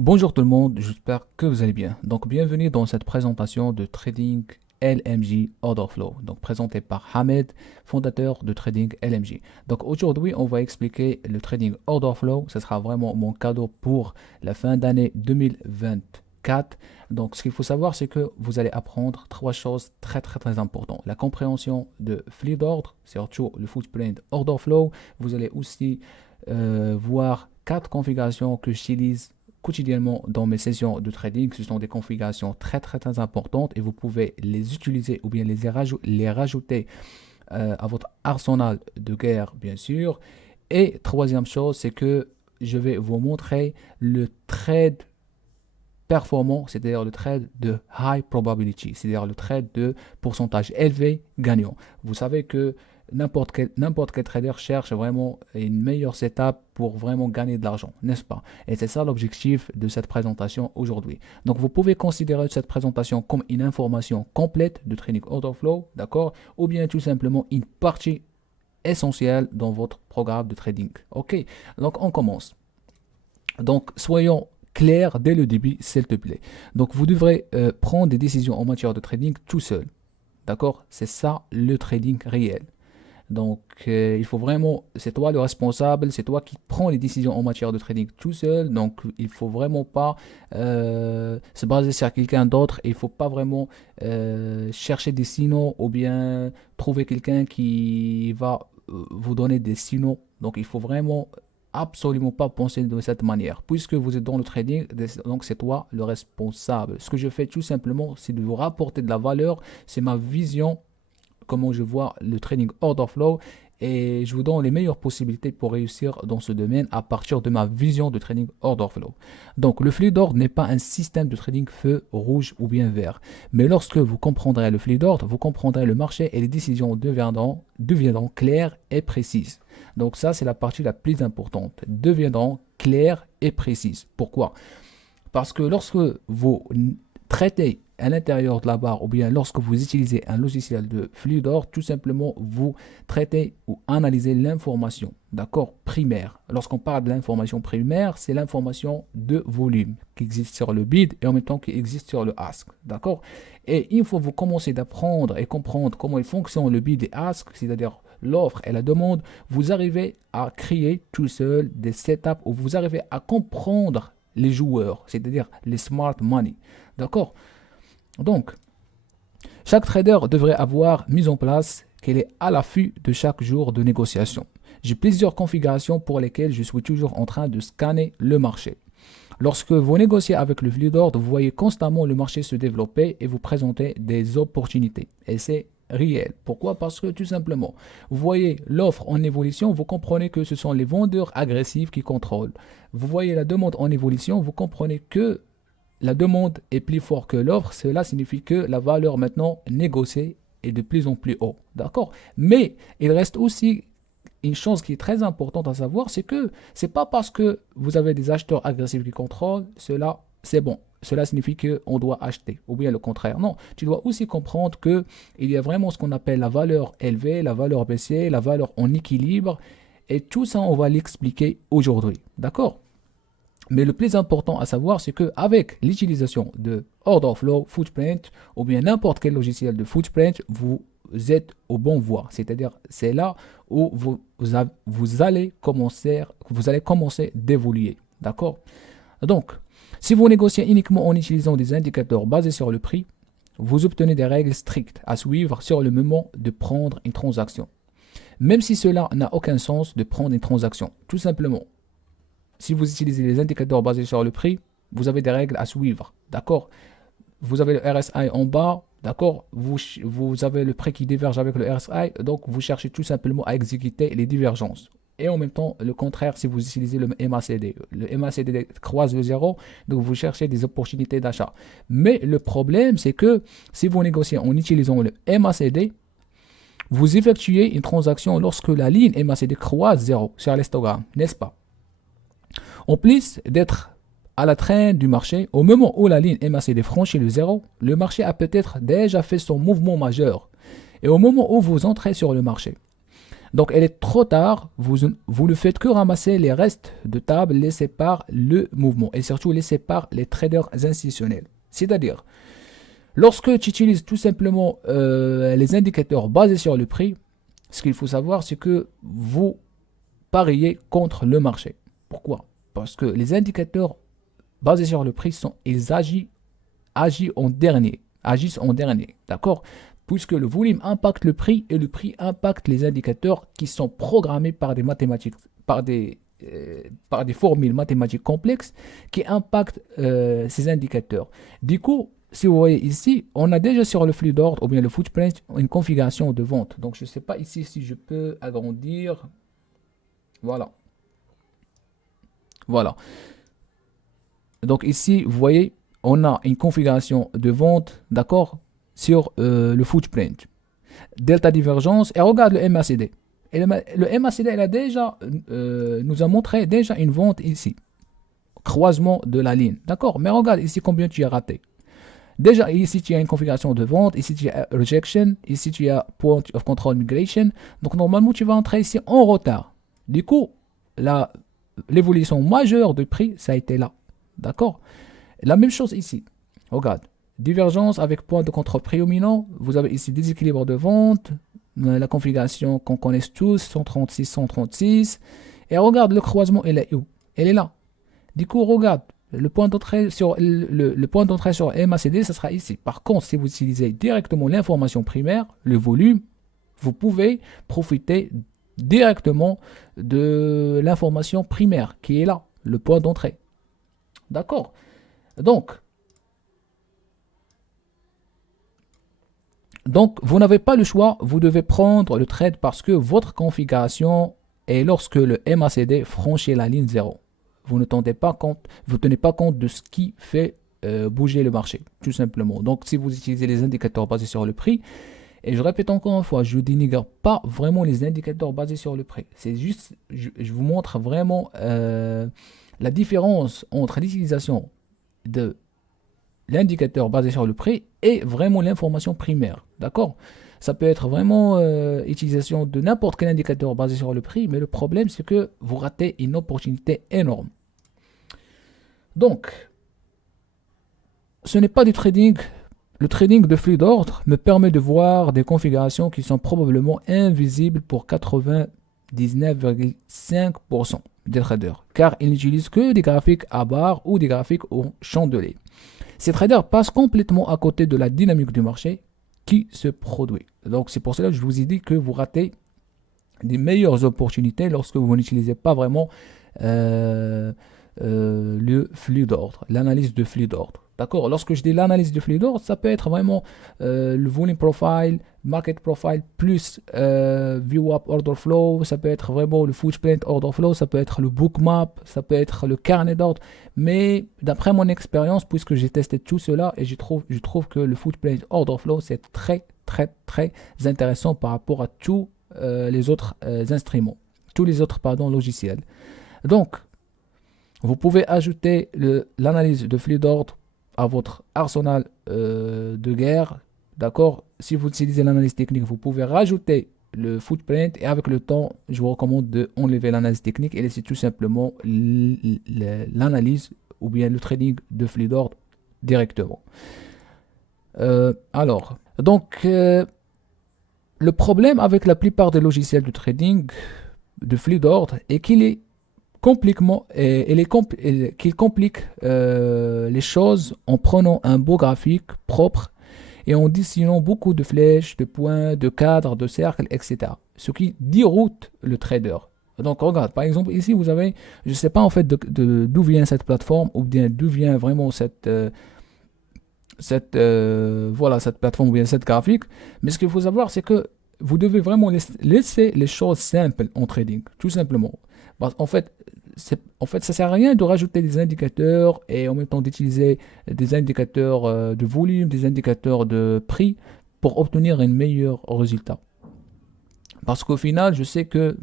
Bonjour tout le monde, j'espère que vous allez bien. Donc bienvenue dans cette présentation de Trading LMJ Order Flow, donc présenté par Hamed, fondateur de Trading LMJ. Donc aujourd'hui, on va expliquer le Trading Order Flow. Ce sera vraiment mon cadeau pour la fin d'année 2024. Donc ce qu'il faut savoir, c'est que vous allez apprendre trois choses très importantes. La compréhension de flux d'ordre, surtout le footprint Order Flow. Vous allez aussi voir quatre configurations que j'utilise quotidiennement dans mes sessions de trading. Ce sont des configurations très importantes et vous pouvez les utiliser ou bien les rajouter à votre arsenal de guerre, bien sûr. Et troisième chose, c'est que je vais vous montrer le trade performant, c'est-à-dire le trade de high probability, c'est-à-dire le trade de pourcentage élevé gagnant. Vous savez que n'importe quel trader cherche vraiment une meilleure setup pour vraiment gagner de l'argent, n'est-ce pas? Et c'est ça l'objectif de cette présentation aujourd'hui. Donc vous pouvez considérer cette présentation comme une information complète de Trading Order Flow, d'accord? Ou bien tout simplement une partie essentielle dans votre programme de trading. Ok, donc on commence. Donc soyons clairs dès le début, s'il te plaît. Donc vous devrez prendre des décisions en matière de trading tout seul. D'accord? C'est ça le trading réel. Donc, il faut vraiment, c'est toi le responsable, c'est toi qui prends les décisions en matière de trading tout seul. Donc, il faut vraiment pas se baser sur quelqu'un d'autre. Il faut pas vraiment chercher des signaux ou bien trouver quelqu'un qui va vous donner des signaux. Donc, il faut vraiment absolument pas penser de cette manière. Puisque vous êtes dans le trading, donc c'est toi le responsable. Ce que je fais tout simplement, c'est de vous rapporter de la valeur. C'est ma vision comment je vois le trading order flow et je vous donne les meilleures possibilités pour réussir dans ce domaine à partir de ma vision de trading order flow. Donc le flux d'ordre n'est pas un système de trading feu rouge ou bien vert, mais lorsque vous comprendrez le flux d'ordre, vous comprendrez le marché et les décisions deviendront claires et précises. Donc ça c'est la partie la plus importante, deviendront claires et précises. Pourquoi? Parce que lorsque vous traitez à l'intérieur de la barre ou bien lorsque vous utilisez un logiciel de flux d'ordre, tout simplement vous traitez ou analysez l'information, d'accord, primaire. Lorsqu'on parle de l'information primaire, c'est l'information de volume qui existe sur le bid et en même temps qui existe sur le ask, d'accord. Et il faut vous commencer d'apprendre et comprendre comment il fonctionne le bid et ask, c'est-à-dire l'offre et la demande, vous arrivez à créer tout seul des setups où vous arrivez à comprendre les joueurs, c'est-à-dire les smart money, d'accord. Donc, chaque trader devrait avoir mis en place qu'elle est à l'affût de chaque jour de négociation. J'ai plusieurs configurations pour lesquelles je suis toujours en train de scanner le marché. Lorsque vous négociez avec le flux d'ordre, vous voyez constamment le marché se développer et vous présenter des opportunités. Et c'est réel. Pourquoi? Parce que tout simplement, vous voyez l'offre en évolution, vous comprenez que ce sont les vendeurs agressifs qui contrôlent. Vous voyez la demande en évolution, vous comprenez que la demande est plus forte que l'offre, cela signifie que la valeur maintenant négociée est de plus en plus haut. D'accord? Mais il reste aussi une chose qui est très importante à savoir, c'est que c'est pas parce que vous avez des acheteurs agressifs qui contrôlent, cela c'est bon. Cela signifie qu'on doit acheter, ou bien le contraire. Non, tu dois aussi comprendre qu'il y a vraiment ce qu'on appelle la valeur élevée, la valeur baissée, la valeur en équilibre, et tout ça, on va l'expliquer aujourd'hui. D'accord? Mais le plus important à savoir, c'est qu'avec l'utilisation de Order Flow, Footprint, ou bien n'importe quel logiciel de Footprint, vous êtes au bon voie. C'est-à-dire, c'est là où vous allez commencer d'évoluer. D'accord? Donc, si vous négociez uniquement en utilisant des indicateurs basés sur le prix, vous obtenez des règles strictes à suivre sur le moment de prendre une transaction. Même si cela n'a aucun sens de prendre une transaction, tout simplement. Si vous utilisez les indicateurs basés sur le prix, vous avez des règles à suivre, d'accord? Vous avez le RSI en bas, d'accord? Vous avez le prix qui diverge avec le RSI, donc vous cherchez tout simplement à exécuter les divergences. Et en même temps, le contraire, si vous utilisez le MACD. Le MACD croise le zéro, donc vous cherchez des opportunités d'achat. Mais le problème, c'est que si vous négociez en utilisant le MACD, vous effectuez une transaction lorsque la ligne MACD croise zéro sur l'histogramme, n'est-ce pas? En plus d'être à la traîne du marché, au moment où la ligne MACD franchit le zéro, le marché a peut-être déjà fait son mouvement majeur. Et au moment où vous entrez sur le marché, Donc, elle est trop tard. Vous ne faites que ramasser les restes de table laissés par le mouvement et surtout laissés par les traders institutionnels. C'est-à-dire, lorsque tu utilises tout simplement les indicateurs basés sur le prix, ce qu'il faut savoir, c'est que vous pariez contre le marché. Pourquoi? Parce que les indicateurs basés sur le prix ils agissent en dernier, d'accord? Puisque le volume impacte le prix et le prix impacte les indicateurs qui sont programmés par des mathématiques, par des formules mathématiques complexes qui impactent ces indicateurs. Du coup, si vous voyez ici, on a déjà sur le flux d'ordre ou bien le footprint une configuration de vente. Donc, je ne sais pas ici si je peux agrandir. Voilà. Voilà. Donc ici, vous voyez, on a une configuration de vente, d'accord, sur le footprint. Delta divergence, et regarde le MACD. Et le MACD, il a déjà, nous a montré déjà une vente ici. Croisement de la ligne, d'accord. Mais regarde ici combien tu as raté. Déjà, ici, tu as une configuration de vente. Ici, tu as rejection. Ici, tu as point of control migration. Donc, normalement, tu vas entrer ici en retard. Du coup, l'évolution majeure du prix, ça a été là. D'accord? La même chose ici. Regarde. Divergence avec point de contrôle prédominant. Vous avez ici déséquilibre de vente. La configuration qu'on connaît tous. 136, 136. Et regarde, le croisement, il est où? Il est là. Du coup, regarde. Le point d'entrée sur le point d'entrée sur MACD, ça sera ici. Par contre, si vous utilisez directement l'information primaire, le volume, vous pouvez profiter directement de l'information primaire qui est là, le point d'entrée. D'accord? Donc, vous n'avez pas le choix, vous devez prendre le trade parce que votre configuration est lorsque le MACD franchit la ligne 0. Vous ne tenez pas compte de ce qui fait bouger le marché, tout simplement. Donc, si vous utilisez les indicateurs basés sur le prix, et je répète encore une fois, je ne dénigre pas vraiment les indicateurs basés sur le prix. C'est juste, je vous montre vraiment la différence entre l'utilisation de l'indicateur basé sur le prix et vraiment l'information primaire. D'accord? Ça peut être vraiment utilisation de n'importe quel indicateur basé sur le prix, mais le problème, c'est que vous ratez une opportunité énorme. Donc, ce n'est pas du trading. Le trading de flux d'ordre me permet de voir des configurations qui sont probablement invisibles pour 99,5% des traders, car ils n'utilisent que des graphiques à barre ou des graphiques au chandelier. Ces traders passent complètement à côté de la dynamique du marché qui se produit. Donc c'est pour cela que je vous ai dit que vous ratez des meilleures opportunités lorsque vous n'utilisez pas vraiment le flux d'ordre, l'analyse de flux d'ordre. D'accord? Lorsque je dis l'analyse de flux d'ordre, ça peut être vraiment le volume profile, market profile, plus VWAP order flow, ça peut être vraiment le footprint order flow, ça peut être le bookmap, ça peut être le carnet d'ordre. Mais d'après mon expérience, puisque j'ai testé tout cela, et je trouve que le footprint order flow, c'est très, très, très intéressant par rapport à tous les autres instruments, tous les autres, logiciels. Donc, vous pouvez ajouter l'analyse de flux d'ordre à votre arsenal de guerre. D'accord? Si vous utilisez l'analyse technique, vous pouvez rajouter le footprint et avec le temps, je vous recommande d'enlever l'analyse technique et laisser tout simplement l'analyse ou bien le trading de flux d'ordre directement. Le problème avec la plupart des logiciels de trading de flux d'ordre est qu'il complique les choses en prenant un beau graphique propre et en dessinant beaucoup de flèches, de points, de cadres, de cercles, etc. Ce qui déroute le trader. Donc regarde, par exemple ici vous avez, je ne sais pas en fait d'où vient cette plateforme ou bien d'où vient vraiment cette plateforme ou bien cette graphique. Mais ce qu'il faut savoir, c'est que vous devez vraiment laisser les choses simples en trading, tout simplement. En fait, ça sert à rien de rajouter des indicateurs et en même temps d'utiliser des indicateurs de volume, des indicateurs de prix pour obtenir un meilleur résultat. Parce qu'au final, je sais que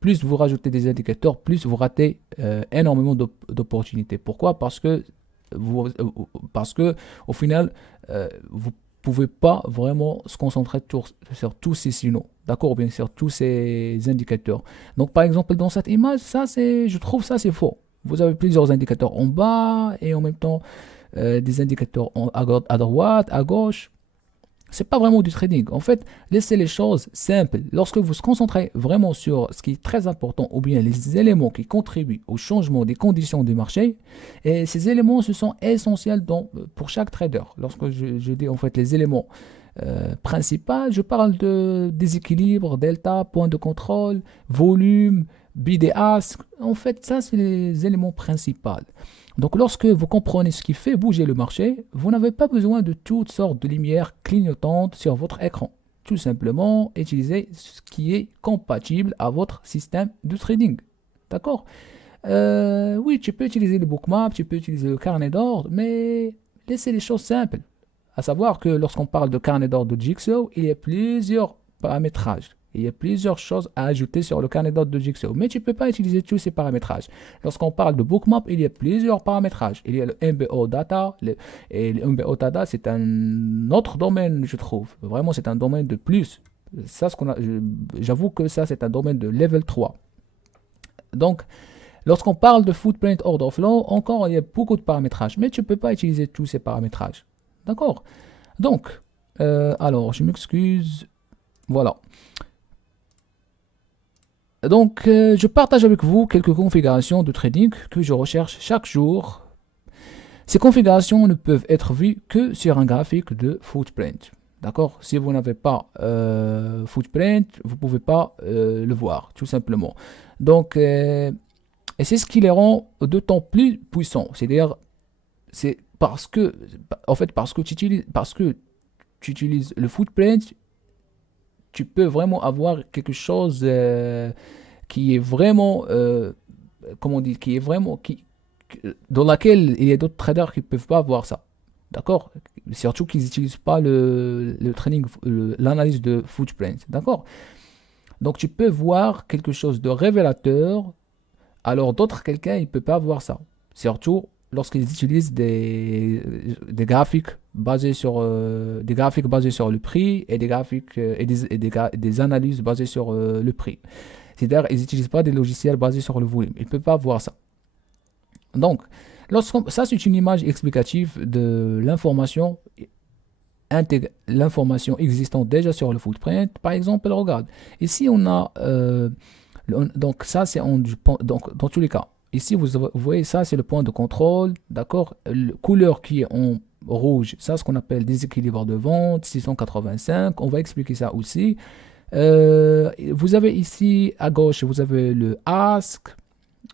plus vous rajoutez des indicateurs, plus vous ratez énormément d'opportunités. Pourquoi? Parce que au final, pouvez pas vraiment se concentrer sur tous ces signaux, d'accord, ou bien sur tous ces indicateurs. Donc, par exemple, dans cette image, je trouve ça, c'est faux. Vous avez plusieurs indicateurs en bas et en même temps des indicateurs à droite, à gauche. C'est pas vraiment du trading. En fait, laissez les choses simples. Lorsque vous vous concentrez vraiment sur ce qui est très important ou bien les éléments qui contribuent au changement des conditions du marché, et ces éléments, ce sont essentiels pour chaque trader. Lorsque je dis en fait les éléments principaux, je parle de déséquilibre, delta, point de contrôle, volume, bid et ask. En fait, ça, c'est les éléments principaux. Donc lorsque vous comprenez ce qui fait bouger le marché, vous n'avez pas besoin de toutes sortes de lumières clignotantes sur votre écran. Tout simplement, utilisez ce qui est compatible à votre système de trading. D'accord. Oui, tu peux utiliser le bookmap, tu peux utiliser le carnet d'ordre, mais laissez les choses simples. À savoir que lorsqu'on parle de carnet d'ordre de Jigsaw, il y a plusieurs paramétrages. Il y a plusieurs choses à ajouter sur le carnet d'ordre de Jigsaw, mais tu ne peux pas utiliser tous ces paramétrages. Lorsqu'on parle de bookmap, il y a plusieurs paramétrages. Il y a le MBO data, et le MBO data, c'est un autre domaine, je trouve. Vraiment, c'est un domaine de plus. Ça, j'avoue que ça, c'est un domaine de level 3. Donc, lorsqu'on parle de footprint order flow, encore, il y a beaucoup de paramétrages, mais tu ne peux pas utiliser tous ces paramétrages. D'accord. Donc, alors, je m'excuse. Voilà. Donc, je partage avec vous quelques configurations de trading que je recherche chaque jour. Ces configurations ne peuvent être vues que sur un graphique de footprint. D'accord. Si vous n'avez pas footprint, vous ne pouvez pas le voir, tout simplement. Donc, et c'est ce qui les rend d'autant plus puissants. C'est-à-dire, c'est parce que, en fait, parce que tu utilises le footprint, tu peux vraiment avoir quelque chose qui est vraiment, comment on dit, qui est vraiment, dans laquelle il y a d'autres traders qui ne peuvent pas avoir ça. D'accord. Surtout qu'ils n'utilisent pas le trading, l'analyse de footprint. D'accord. Donc tu peux voir quelque chose de révélateur, alors d'autres, quelqu'un, il ne peut pas voir ça. Surtout lorsqu'ils utilisent des graphiques basés sur le prix et des graphiques des analyses basées sur le prix. C'est-à-dire ils n'utilisent pas des logiciels basés sur le volume. Ils ne peuvent pas voir ça. Donc, ça c'est une image explicative de l'information existante déjà sur le footprint. Par exemple, regarde, ici on a donc ça c'est donc dans tous les cas. Ici, vous voyez, ça, c'est le point de contrôle, d'accord? La couleur qui est en rouge, ça, ce qu'on appelle déséquilibre de vente, 685. On va expliquer ça aussi. Vous avez ici, à gauche, vous avez le ask,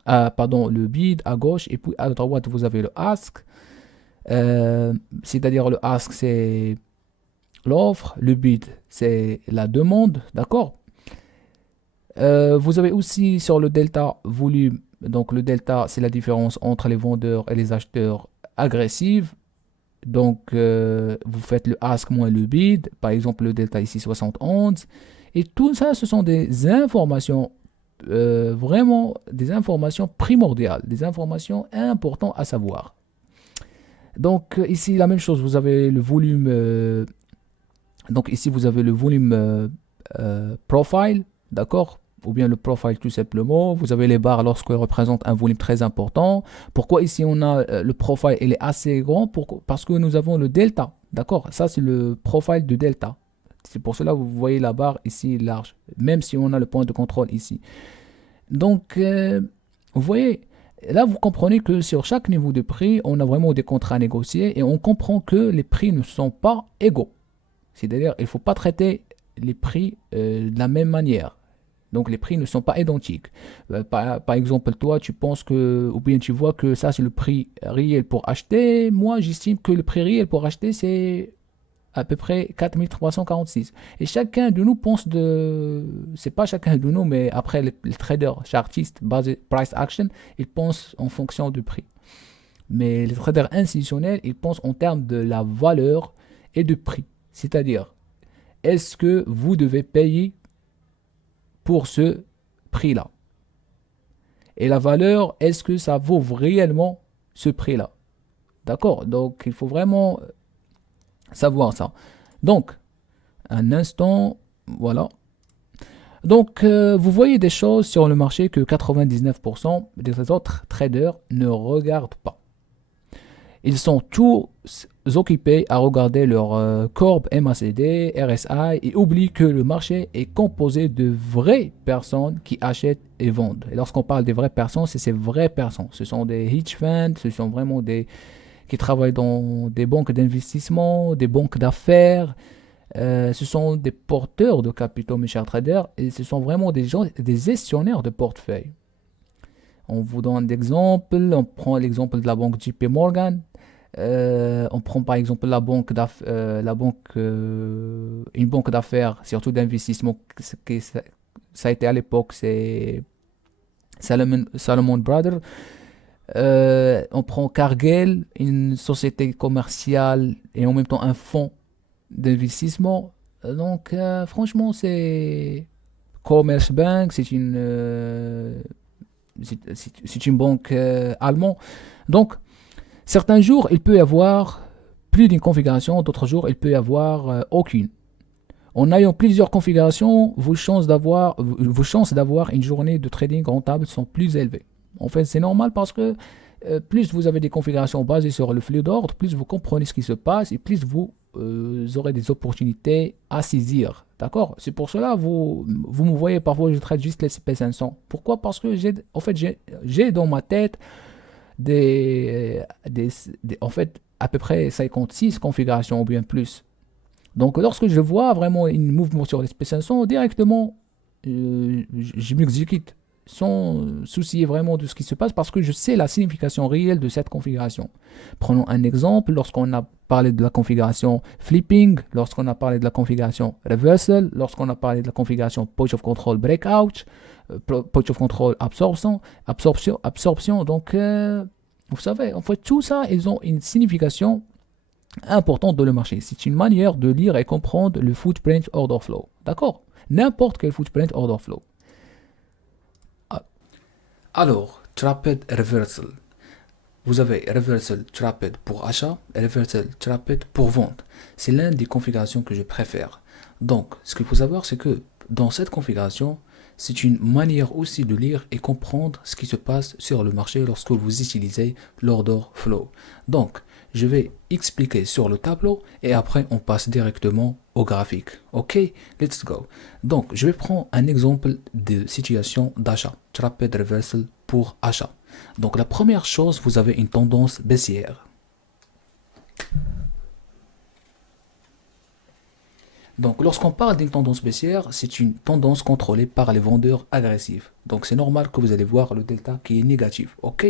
pardon, le bid à gauche, et puis à droite, vous avez le ask. C'est-à-dire, le ask, c'est l'offre, le bid, c'est la demande, d'accord? Vous avez aussi sur le delta volume. Donc le delta, c'est la différence entre les vendeurs et les acheteurs agressifs. Donc vous faites le ask moins le bid. Par exemple, le delta ici 71. Et tout ça, ce sont des informations, vraiment des informations primordiales, des informations importantes à savoir. Donc ici, la même chose, vous avez le volume. Donc ici, vous avez le volume profile, d'accord? Ou bien le profile tout simplement. Vous avez les barres lorsqu'elles représentent un volume très important. Pourquoi ici on a le profile, il est assez grand? Parce que nous avons le delta, d'accord? Ça c'est le profile de delta. C'est pour cela que vous voyez la barre ici large, même si on a le point de contrôle ici. Donc, vous voyez, là vous comprenez que sur chaque niveau de prix, on a vraiment des contrats à négocier et on comprend que les prix ne sont pas égaux. C'est-à-dire, il ne faut pas traiter les prix de la même manière. Donc les prix ne sont pas identiques. Par exemple, toi, tu penses que, ou bien tu vois que ça, c'est le prix réel pour acheter. Moi, j'estime que le prix réel pour acheter, c'est à peu près 4346. Et chacun de nous pense c'est pas chacun de nous, mais après, les traders chartistes basés price action, ils pensent en fonction du prix. Mais les traders institutionnels, ils pensent en termes de la valeur et du prix. C'est-à-dire, est-ce que vous devez payer pour ce prix-là? Et la valeur, est-ce que ça vaut réellement ce prix-là? D'accord? Donc, il faut vraiment savoir ça. Donc, un instant, voilà. Donc, vous voyez des choses sur le marché que 99% des autres traders ne regardent pas. Ils sont tous occupés à regarder leur courbe MACD, RSI et oublient que le marché est composé de vraies personnes qui achètent et vendent. Et lorsqu'on parle des vraies personnes, c'est ces vraies personnes. Ce sont des hedge funds, ce sont vraiment des qui travaillent dans des banques d'investissement, des banques d'affaires. Ce sont des porteurs de capitaux, mes chers traders, et ce sont vraiment des gens, des gestionnaires de portefeuille. On vous donne d'exemples. On prend l'exemple de la banque JP Morgan. On prend par exemple une banque d'affaires, surtout d'investissement, ça a été à l'époque, c'est Salomon Brothers. On prend Cargill, une société commerciale et en même temps un fonds d'investissement. Donc, franchement, c'est Commerce Bank, c'est une banque allemande. Donc, certains jours, il peut y avoir plus d'une configuration, d'autres jours, il peut y avoir aucune. En ayant plusieurs configurations, vos chances d'avoir une journée de trading rentable sont plus élevées. En fait, c'est normal parce que plus vous avez des configurations basées sur le flux d'ordre, plus vous comprenez ce qui se passe et plus vous aurez des opportunités à saisir. D'accord? C'est pour cela vous me voyez parfois, je trade juste les CP500. Pourquoi? Parce que j'ai dans ma tête en fait, à peu près 56 configurations ou bien plus. Donc, lorsque je vois vraiment un mouvement sur les SP500, directement, je m'exécute sans soucier vraiment de ce qui se passe parce que je sais la signification réelle de cette configuration. Prenons un exemple, lorsqu'on a parlé de la configuration flipping, lorsqu'on a parlé de la configuration reversal, lorsqu'on a parlé de la configuration point of control breakout, point of control absorption. Donc, vous savez, en fait, tout ça, ils ont une signification importante dans le marché. C'est une manière de lire et comprendre le footprint order flow. D'accord? N'importe quel footprint order flow. Alors, Trapped Reversal. Vous avez Reversal Trapped pour achat et Reversal Trapped pour vente. C'est l'une des configurations que je préfère. Donc, ce qu'il faut savoir, c'est que dans cette configuration, c'est une manière aussi de lire et comprendre ce qui se passe sur le marché lorsque vous utilisez l'order flow. Donc, je vais expliquer sur le tableau et après on passe directement au graphique. Ok, let's go. Donc, je vais prendre un exemple de situation d'achat. Trapped Reversal pour achat. Donc, la première chose, vous avez une tendance baissière. Donc, lorsqu'on parle d'une tendance baissière, c'est une tendance contrôlée par les vendeurs agressifs. Donc, c'est normal que vous allez voir le delta qui est négatif. Ok.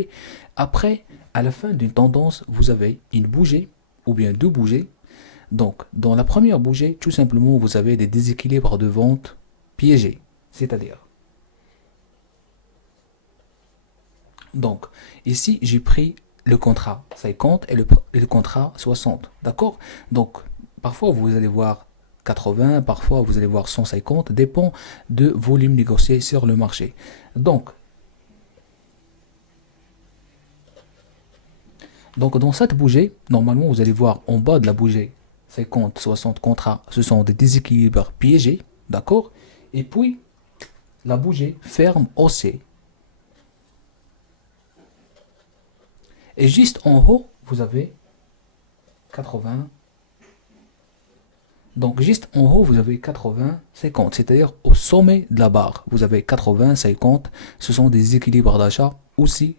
Après, à la fin d'une tendance, vous avez une bougie ou bien deux bougies. Donc, dans la première bougie, tout simplement, vous avez des déséquilibres de vente piégés. C'est-à-dire, donc, ici, j'ai pris le contrat 50 et le contrat 60. D'accord? Donc, parfois, vous allez voir 80, parfois vous allez voir 150, dépend de volume négocié sur le marché. Donc dans cette bougie, normalement vous allez voir en bas de la bougie 50, 60 contrats, ce sont des déséquilibres piégés, d'accord? Et puis la bougie ferme haussée. Et juste en haut, vous avez 80. Donc, juste en haut, vous avez 80, 50. C'est-à-dire, au sommet de la barre, vous avez 80, 50. Ce sont des équilibres d'achat aussi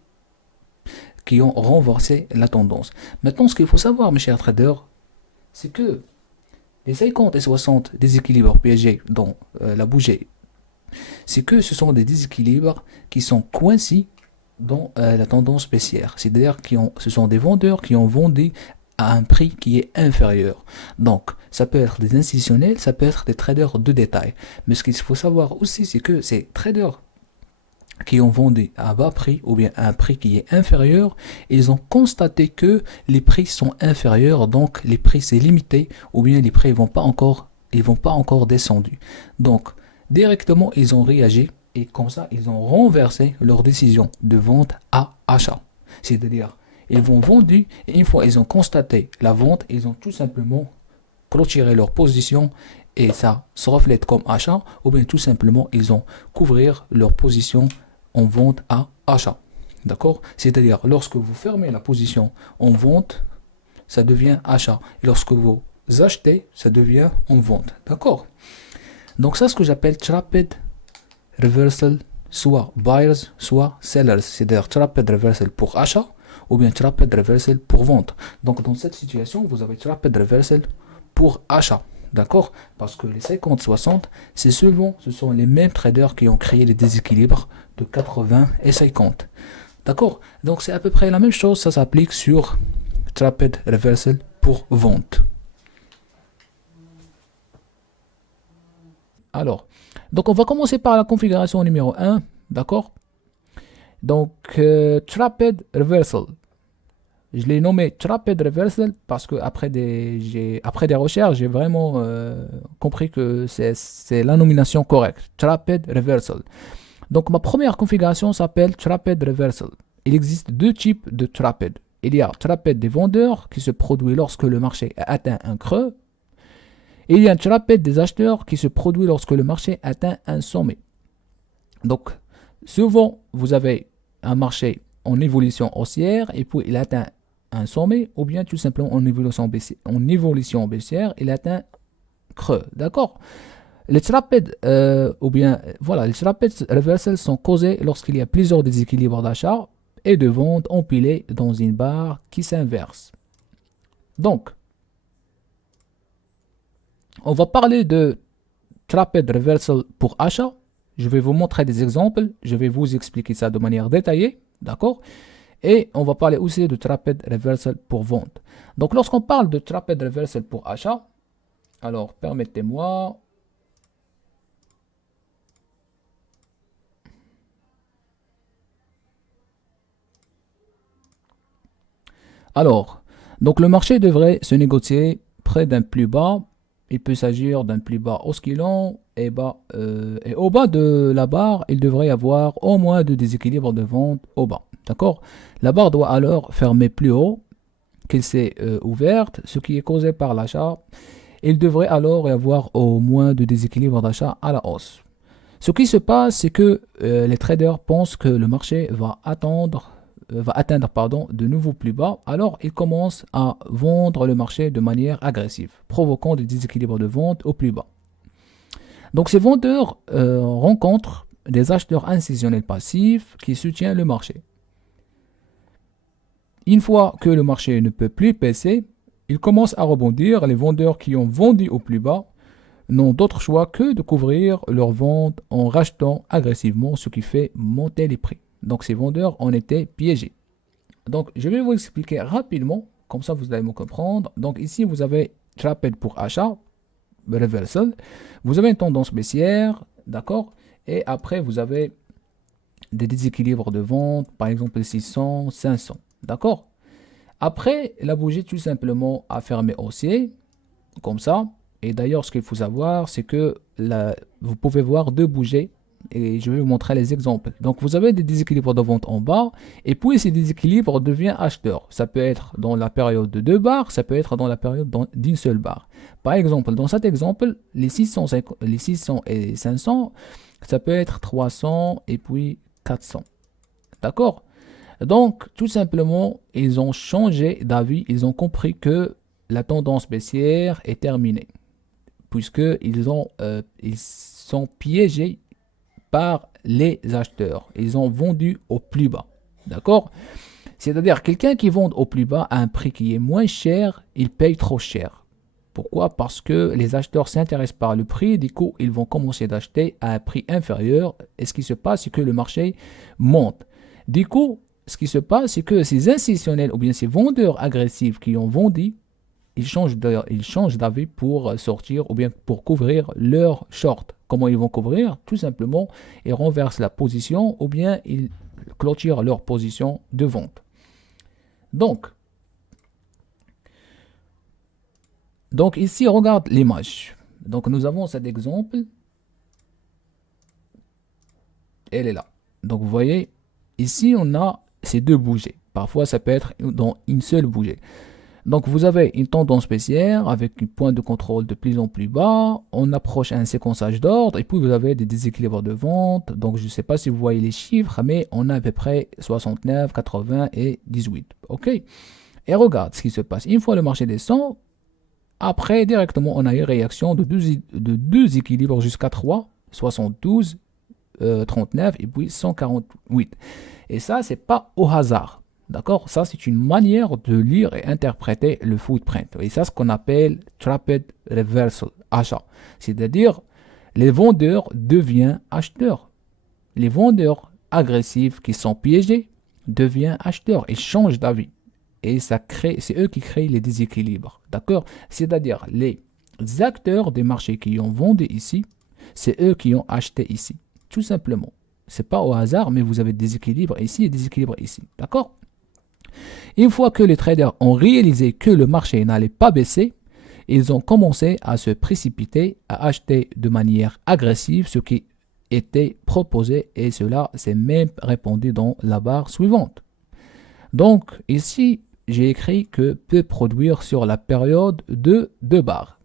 qui ont renversé la tendance. Maintenant, ce qu'il faut savoir, mes chers traders, c'est que les 50 et 60 déséquilibres piégés dans la bougie, c'est que ce sont des déséquilibres qui sont coincés dans la tendance baissière. C'est-à-dire que ce sont des vendeurs qui ont vendu à un prix qui est inférieur. Donc, ça peut être des institutionnels, ça peut être des traders de détail. Mais ce qu'il faut savoir aussi, c'est que ces traders qui ont vendu à bas prix ou bien à un prix qui est inférieur, ils ont constaté que les prix sont inférieurs, donc les prix c'est limité ou bien les prix vont pas encore descendu. Donc, directement, ils ont réagi et comme ça, ils ont renversé leur décision de vente à achat. C'est-à-dire, ils vont vendre et une fois ils ont constaté la vente, ils ont tout simplement clôturer leur position et ça se reflète comme achat, ou bien tout simplement ils ont couvrir leur position en vente à achat. D'accord? C'est-à-dire lorsque vous fermez la position en vente, ça devient achat. Et lorsque vous achetez, ça devient en vente. D'accord? Donc ça, ce que j'appelle Trapped Reversal, soit buyers, soit sellers. C'est-à-dire Trapped Reversal pour achat ou bien Trapped Reversal pour vente. Donc dans cette situation, vous avez Trapped Reversal pour achat. D'accord? Parce que les 50-60, c'est souvent, ce sont les mêmes traders qui ont créé les déséquilibres de 80 et 50. D'accord? Donc c'est à peu près la même chose, ça s'applique sur Trapped Reversal pour vente. Alors, donc on va commencer par la configuration numéro 1, d'accord? Donc, Trapped Reversal. Je l'ai nommé Trapped Reversal parce que après des recherches, j'ai vraiment compris que c'est la nomination correcte. Trapped Reversal. Donc, ma première configuration s'appelle Trapped Reversal. Il existe deux types de Trapped. Il y a Trapped des vendeurs qui se produit lorsque le marché atteint un creux. Et il y a un Trapped des acheteurs qui se produit lorsque le marché atteint un sommet. Donc, souvent, vous avez un marché en évolution haussière et puis il atteint un sommet, ou bien tout simplement en évolution baissière, il atteint creux. D'accord? Les Trapped, les Trapped reversals sont causés lorsqu'il y a plusieurs déséquilibres d'achat et de vente empilés dans une barre qui s'inverse. Donc, on va parler de Trapped Reversal pour achat. Je vais vous montrer des exemples. Je vais vous expliquer ça de manière détaillée. D'accord? Et on va parler aussi de Trapped Reversal pour vente. Donc, lorsqu'on parle de Trapped Reversal pour achat, alors permettez-moi. Alors, donc le marché devrait se négocier près d'un plus bas. Il peut s'agir d'un plus bas oscillant et au bas de la barre, il devrait y avoir au moins deux déséquilibres de vente au bas. D'accord? La barre doit alors fermer plus haut qu'elle s'est ouverte, ce qui est causé par l'achat. Il devrait alors y avoir au moins deux déséquilibres d'achat à la hausse. Ce qui se passe, c'est que les traders pensent que le marché va atteindre de nouveaux plus bas, alors ils commencent à vendre le marché de manière agressive, provoquant des déséquilibres de vente au plus bas. Donc ces vendeurs rencontrent des acheteurs institutionnels passifs qui soutiennent le marché. Une fois que le marché ne peut plus baisser, il commence à rebondir. Les vendeurs qui ont vendu au plus bas n'ont d'autre choix que de couvrir leurs ventes en rachetant agressivement, ce qui fait monter les prix. Donc ces vendeurs ont été piégés. Donc je vais vous expliquer rapidement, comme ça vous allez me comprendre. Donc ici vous avez Trapped pour achat, Reversal. Vous avez une tendance baissière, d'accord? Et après vous avez des déséquilibres de vente, par exemple 600, 500, d'accord? Après la bougie tout simplement a fermé haussier, comme ça. Et d'ailleurs ce qu'il faut savoir c'est que vous pouvez voir deux bougies et je vais vous montrer les exemples. Donc vous avez des déséquilibres de vente en bas et puis ces déséquilibres deviennent acheteurs. Ça peut être dans la période de deux barres, ça peut être dans la période d'une seule barre. Par exemple, dans cet exemple, les 600 et 500, ça peut être 300 et puis 400. D'accord? Donc tout simplement, ils ont changé d'avis, ils ont compris que la tendance baissière est terminée puisqu'ils ils sont piégés par les acheteurs. Ils ont vendu au plus bas. D'accord? C'est-à-dire, quelqu'un qui vend au plus bas à un prix qui est moins cher, il paye trop cher. Pourquoi? Parce que les acheteurs s'intéressent par le prix, du coup, ils vont commencer d'acheter à un prix inférieur. Et ce qui se passe, c'est que le marché monte. Du coup, ce qui se passe, c'est que ces institutionnels ou bien ces vendeurs agressifs qui ont vendu, ils changent d'avis pour sortir ou bien pour couvrir leur short. Comment ils vont couvrir? Tout simplement, ils renversent la position ou bien ils clôturent leur position de vente. Donc ici, regarde l'image. Donc nous avons cet exemple. Elle est là. Donc vous voyez, ici on a ces deux bougies. Parfois ça peut être dans une seule bougie. Donc, vous avez une tendance baissière avec un point de contrôle de plus en plus bas. On approche un séquençage d'ordre et puis vous avez des déséquilibres de vente. Donc, je ne sais pas si vous voyez les chiffres, mais on a à peu près 69, 80 et 18. OK? Et regarde ce qui se passe. Une fois le marché descend, après, directement, on a une réaction de deux équilibres jusqu'à 3, 72, 39 et puis 148. Et ça, c'est pas au hasard. D'accord? Ça, c'est une manière de lire et interpréter le footprint. Et ça, ce qu'on appelle Trapped Reversal, achat. C'est-à-dire, les vendeurs deviennent acheteurs. Les vendeurs agressifs qui sont piégés deviennent acheteurs et changent d'avis. Et ça crée, c'est eux qui créent les déséquilibres. D'accord? C'est-à-dire, les acteurs des marchés qui ont vendu ici, c'est eux qui ont acheté ici. Tout simplement. C'est pas au hasard, mais vous avez des équilibres ici et des équilibres ici. D'accord? Une fois que les traders ont réalisé que le marché n'allait pas baisser, ils ont commencé à se précipiter, à acheter de manière agressive ce qui était proposé et cela s'est même répandu dans la barre suivante. Donc ici, j'ai écrit que peut produire sur la période de 2 barres.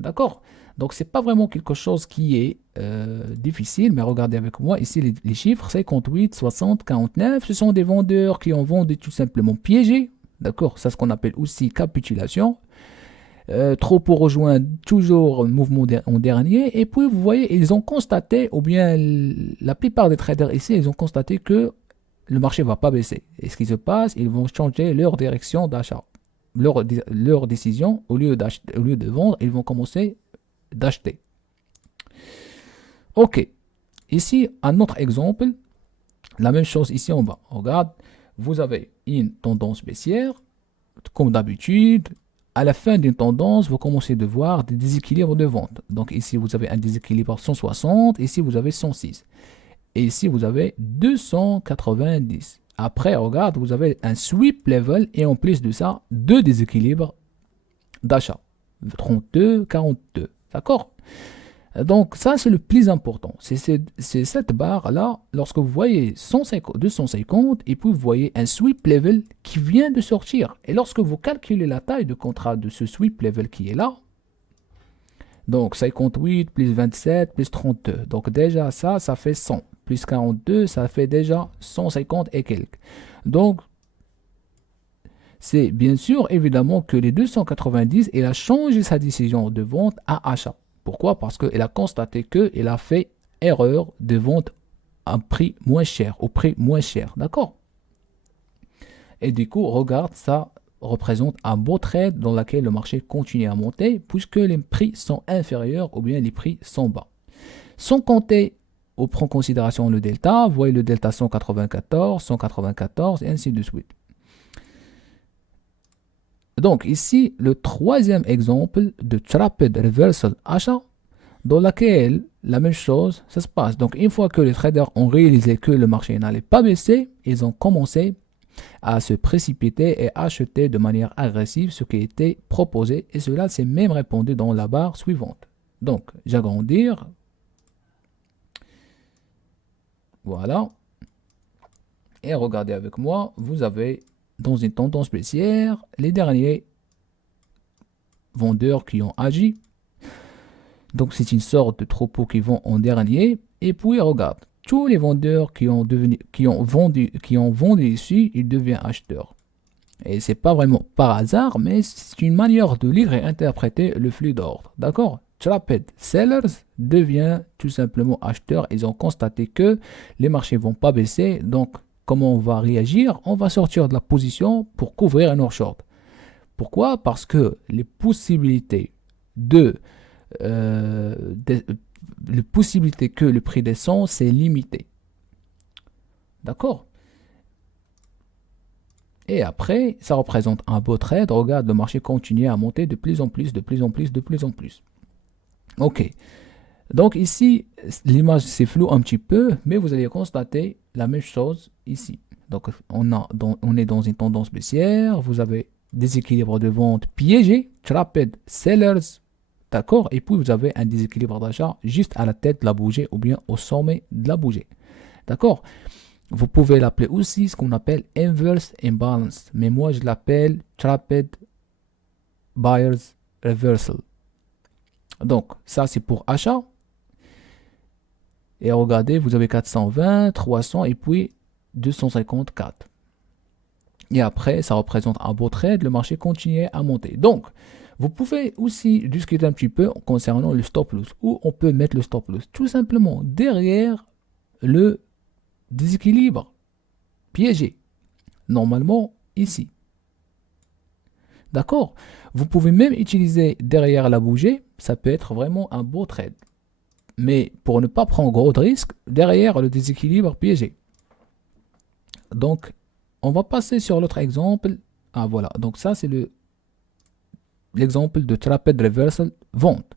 D'accord? Donc c'est pas vraiment quelque chose qui est difficile, mais regardez avec moi ici les chiffres 58, 60, 49. Ce sont des vendeurs qui ont vendu tout simplement piégés. D'accord? C'est ce qu'on appelle aussi capitulation. Trop pour rejoindre toujours le mouvement en dernier. Et puis vous voyez, ils ont constaté, ou bien la plupart des traders ici, ils ont constaté que le marché ne va pas baisser. Et ce qui se passe, ils vont changer leur direction d'achat. Leur décision, au lieu de vendre, ils vont commencer d'acheter. Ok. Ici, un autre exemple. La même chose ici en bas. Regarde, vous avez une tendance baissière. Comme d'habitude, à la fin d'une tendance, vous commencez de voir des déséquilibres de vente. Donc ici, vous avez un déséquilibre 160. Ici, vous avez 106. Et ici, vous avez 290. Après, regarde, vous avez un sweep level et en plus de ça, deux déséquilibres d'achat. 32, 42. D'accord? Donc, ça, c'est le plus important. C'est cette barre-là, lorsque vous voyez 150, 250, et puis vous voyez un sweep level qui vient de sortir. Et lorsque vous calculez la taille de contrat de ce sweep level qui est là, donc 58 plus 27 plus 32. Donc, déjà, ça fait 100. Plus 42, ça fait déjà 150 et quelques. Donc, c'est bien sûr, évidemment, que les 290, il a changé sa décision de vente à achat. Pourquoi? Parce qu'il a constaté qu'il a fait erreur de vente à un prix moins cher, au prix moins cher. D'accord? Et du coup, regarde, ça représente un beau trade dans lequel le marché continue à monter puisque les prix sont inférieurs ou bien les prix sont bas. Sans compter, on prend en considération le delta. Vous voyez le delta 194, 194 et ainsi de suite. Donc ici, le troisième exemple de Trapped Reversal achat, dans lequel la même chose, ça se passe. Donc une fois que les traders ont réalisé que le marché n'allait pas baisser, ils ont commencé à se précipiter et acheter de manière agressive ce qui était proposé. Et cela s'est même répandu dans la barre suivante. Donc, j'agrandir. Voilà. Et regardez avec moi, vous avez dans une tendance baissière les derniers vendeurs qui ont agi. Donc c'est une sorte de troupeau qui vont en dernier. Et puis regarde, tous les vendeurs qui ont vendu ici, ils deviennent acheteurs. Et c'est pas vraiment par hasard, mais c'est une manière de lire et interpréter le flux d'ordre. D'accord? Trapped sellers devient tout simplement acheteurs. Ils ont constaté que les marchés vont pas baisser. Donc, comment on va réagir? On va sortir de la position pour couvrir un short. Pourquoi? Parce que les possibilités que le prix descend, c'est limité. D'accord? Et après, ça représente un beau trade. Regarde, le marché continue à monter de plus en plus, de plus en plus, de plus en plus. Ok. Donc ici, l'image c'est flou un petit peu, mais vous allez constater la même chose ici. Donc on est dans une tendance baissière. Vous avez déséquilibre de vente piégé, trapped sellers, d'accord? Et puis vous avez un déséquilibre d'achat juste à la tête de la bougie ou bien au sommet de la bougie, d'accord? Vous pouvez l'appeler aussi ce qu'on appelle inverse imbalance, mais moi je l'appelle trapped Buyers Reversal. Donc, ça, c'est pour achat. Et regardez, vous avez 420, 300 et puis 254. Et après, ça représente un beau trade. Le marché continue à monter. Donc, vous pouvez aussi discuter un petit peu concernant le stop loss. Où on peut mettre le stop loss? Tout simplement derrière le déséquilibre piégé. Normalement, ici. D'accord? Vous pouvez même utiliser derrière la bougie. Ça peut être vraiment un beau trade. Mais pour ne pas prendre gros de risques, derrière le déséquilibre piégé. Donc, on va passer sur l'autre exemple. Ah voilà, donc ça c'est l'exemple de Traped Reversal vente.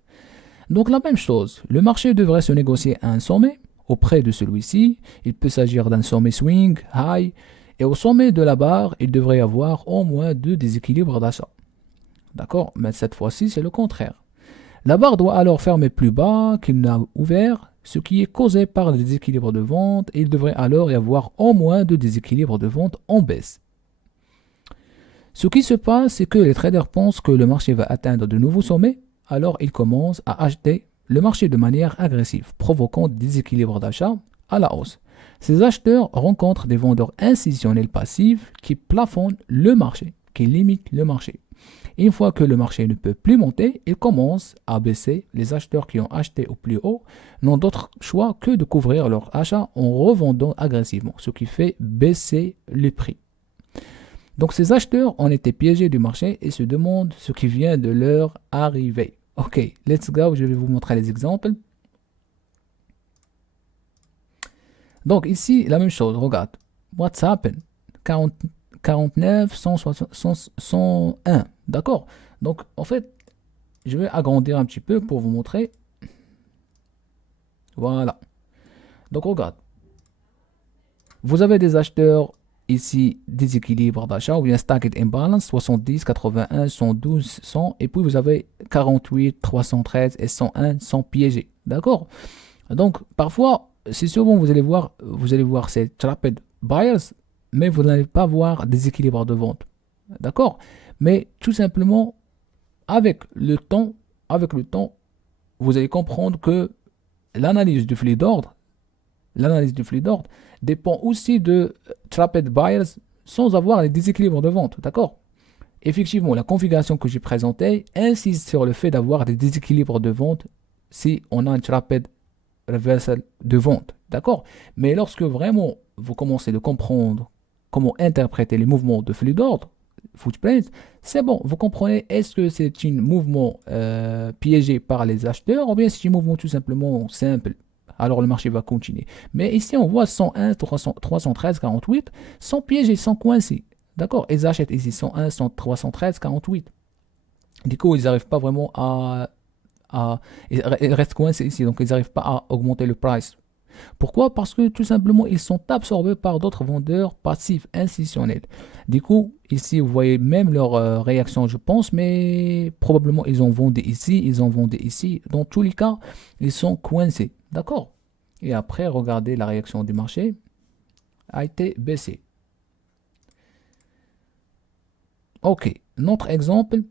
Donc la même chose, le marché devrait se négocier à un sommet auprès de celui-ci. Il peut s'agir d'un sommet swing, high, et au sommet de la barre, il devrait y avoir au moins 2 déséquilibres d'achat. D'accord? Mais cette fois-ci, c'est le contraire. La barre doit alors fermer plus bas qu'il n'a ouvert, ce qui est causé par des déséquilibres de vente, et il devrait alors y avoir au moins 2 déséquilibres de vente en baisse. Ce qui se passe, c'est que les traders pensent que le marché va atteindre de nouveaux sommets, alors ils commencent à acheter le marché de manière agressive, provoquant des déséquilibres d'achat à la hausse. Ces acheteurs rencontrent des vendeurs institutionnels passifs qui plafonnent le marché, qui limitent le marché. Une fois que le marché ne peut plus monter, il commence à baisser. Les acheteurs qui ont acheté au plus haut n'ont d'autre choix que de couvrir leur achat en revendant agressivement, ce qui fait baisser les prix. Donc ces acheteurs ont été piégés du marché et se demandent ce qui vient de leur arriver. Ok, let's go, je vais vous montrer les exemples. Donc ici, la même chose, regarde. What's happened? 49, 101. D'accord? Donc, en fait, je vais agrandir un petit peu pour vous montrer. Voilà. Donc, regarde. Vous avez des acheteurs ici, déséquilibre d'achat ou bien stacked imbalance, 70, 81, 112, 100. Et puis, vous avez 48, 313 et 101 sont piégés. D'accord? Donc, parfois, c'est souvent, vous allez voir ces trapped buyers, mais vous n'allez pas voir des équilibres de vente. D'accord? Mais tout simplement, avec le temps, vous allez comprendre que l'analyse du flux d'ordre dépend aussi de trapped buyers sans avoir les déséquilibres de vente. D'accord? Effectivement, la configuration que j'ai présentée insiste sur le fait d'avoir des déséquilibres de vente si on a un trapped reversal de vente. D'accord? Mais lorsque vraiment vous commencez de comprendre comment interpréter les mouvements de flux d'ordre, footprint, c'est bon, vous comprenez, est-ce que c'est un mouvement piégé par les acheteurs ou bien c'est un mouvement tout simplement simple? Alors le marché va continuer. Mais ici, on voit 101, 313, 48 sont piégés, sont coincés. D'accord? Ils achètent ici 101, 313, 48. Du coup, ils n'arrivent pas vraiment ils restent coincés ici, donc ils n'arrivent pas à augmenter le price. Pourquoi? Parce que tout simplement, ils sont absorbés par d'autres vendeurs passifs institutionnels. Du coup, ici, vous voyez même leur réaction, je pense, mais probablement, ils ont vendu ici, ils ont vendu ici. Dans tous les cas, ils sont coincés. D'accord? Et après, regardez la réaction du marché a été baissée. Ok, notre exemple,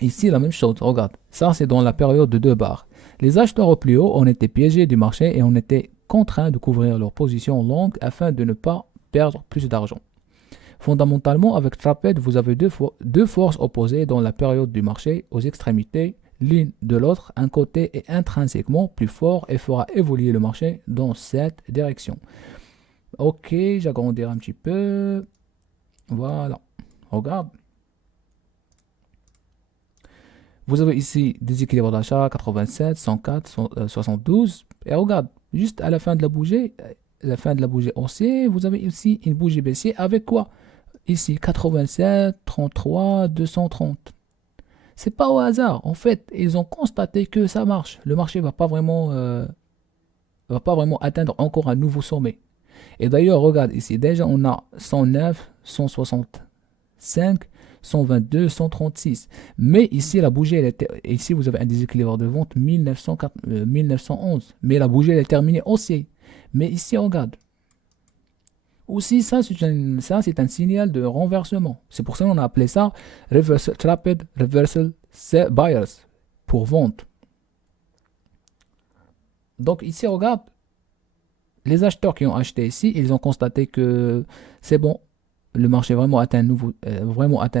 ici, la même chose. Regarde, ça, c'est dans la période de 2 barres. Les acheteurs au plus haut ont été piégés du marché et ont été contraints de couvrir leur position longue afin de ne pas perdre plus d'argent. Fondamentalement, avec Traped, vous avez deux forces opposées dans la période du marché aux extrémités. L'une de l'autre, un côté est intrinsèquement plus fort et fera évoluer le marché dans cette direction. Ok, j'agrandirai un petit peu. Voilà. Regarde. Vous avez ici des équilibres d'achat 87, 104, 72. Et regarde, juste à la fin de la bougie haussière, vous avez ici une bougie baissière avec quoi? Ici 87, 33, 230. C'est pas au hasard. En fait, ils ont constaté que ça marche. Le marché va pas vraiment atteindre encore un nouveau sommet. Et d'ailleurs, regarde ici, déjà on a 109, 165, 122, 136. Mais ici, la bougie, ici vous avez un déséquilibre de vente 1911. Mais la bougie, elle est terminée haussière. Mais ici, regarde. Aussi, ça, c'est un signal de renversement. C'est pour ça qu'on a appelé ça Traped Reversal Buyers pour vente. Donc ici, regarde, les acheteurs qui ont acheté ici, ils ont constaté que c'est bon, le marché vraiment atteint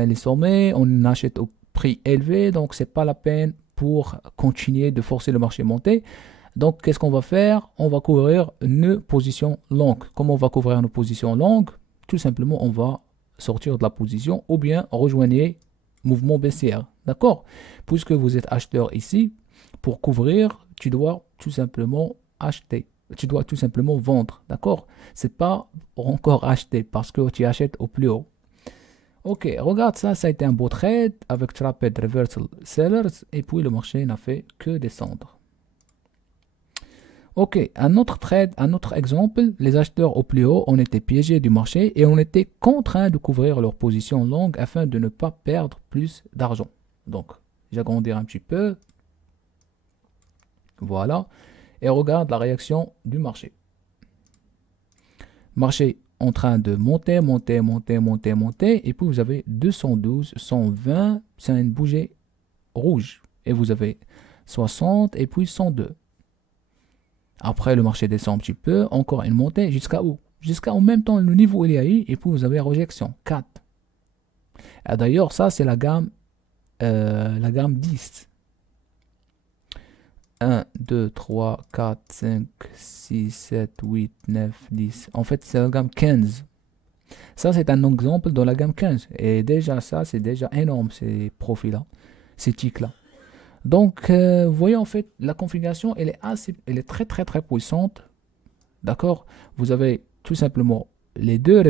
les sommets, on achète au prix élevé, donc c'est pas la peine pour continuer de forcer le marché à monter. Donc qu'est-ce qu'on va faire? On va couvrir une position longue. Comment on va couvrir une position longue? Tout simplement, on va sortir de la position ou bien rejoindre mouvement baissière. D'accord? Puisque vous êtes acheteur ici, pour couvrir, tu dois tout simplement acheter. Tu dois tout simplement vendre. D'accord? C'est pas encore acheter parce que tu achètes au plus haut. Ok, regarde ça, ça a été un beau trade avec Traped Reversal Sellers et puis le marché n'a fait que descendre. Ok, un autre trade, un autre exemple, les acheteurs au plus haut ont été piégés du marché et ont été contraints de couvrir leur position longue afin de ne pas perdre plus d'argent. Donc, j'agrandir un petit peu. Voilà. Et regarde la réaction du marché. Marché en train de monter, monter, monter, monter, monter. Et puis vous avez 212, 120, c'est une bougie rouge. Et vous avez 60 et puis 102. Après, le marché descend un petit peu, encore une montée, jusqu'à où? Jusqu'à en même temps le niveau où il y a eu, et puis vous avez rejection, 4. Et d'ailleurs, ça, c'est la gamme 10. 1, 2, 3, 4, 5, 6, 7, 8, 9, 10. En fait, c'est la gamme 15. Ça, c'est un exemple dans la gamme 15. Et déjà, ça, c'est déjà énorme, ces profils-là, ces tics-là. Donc, vous voyez, en fait, la configuration, elle est très, très, très puissante. D'accord? Vous avez tout simplement les deux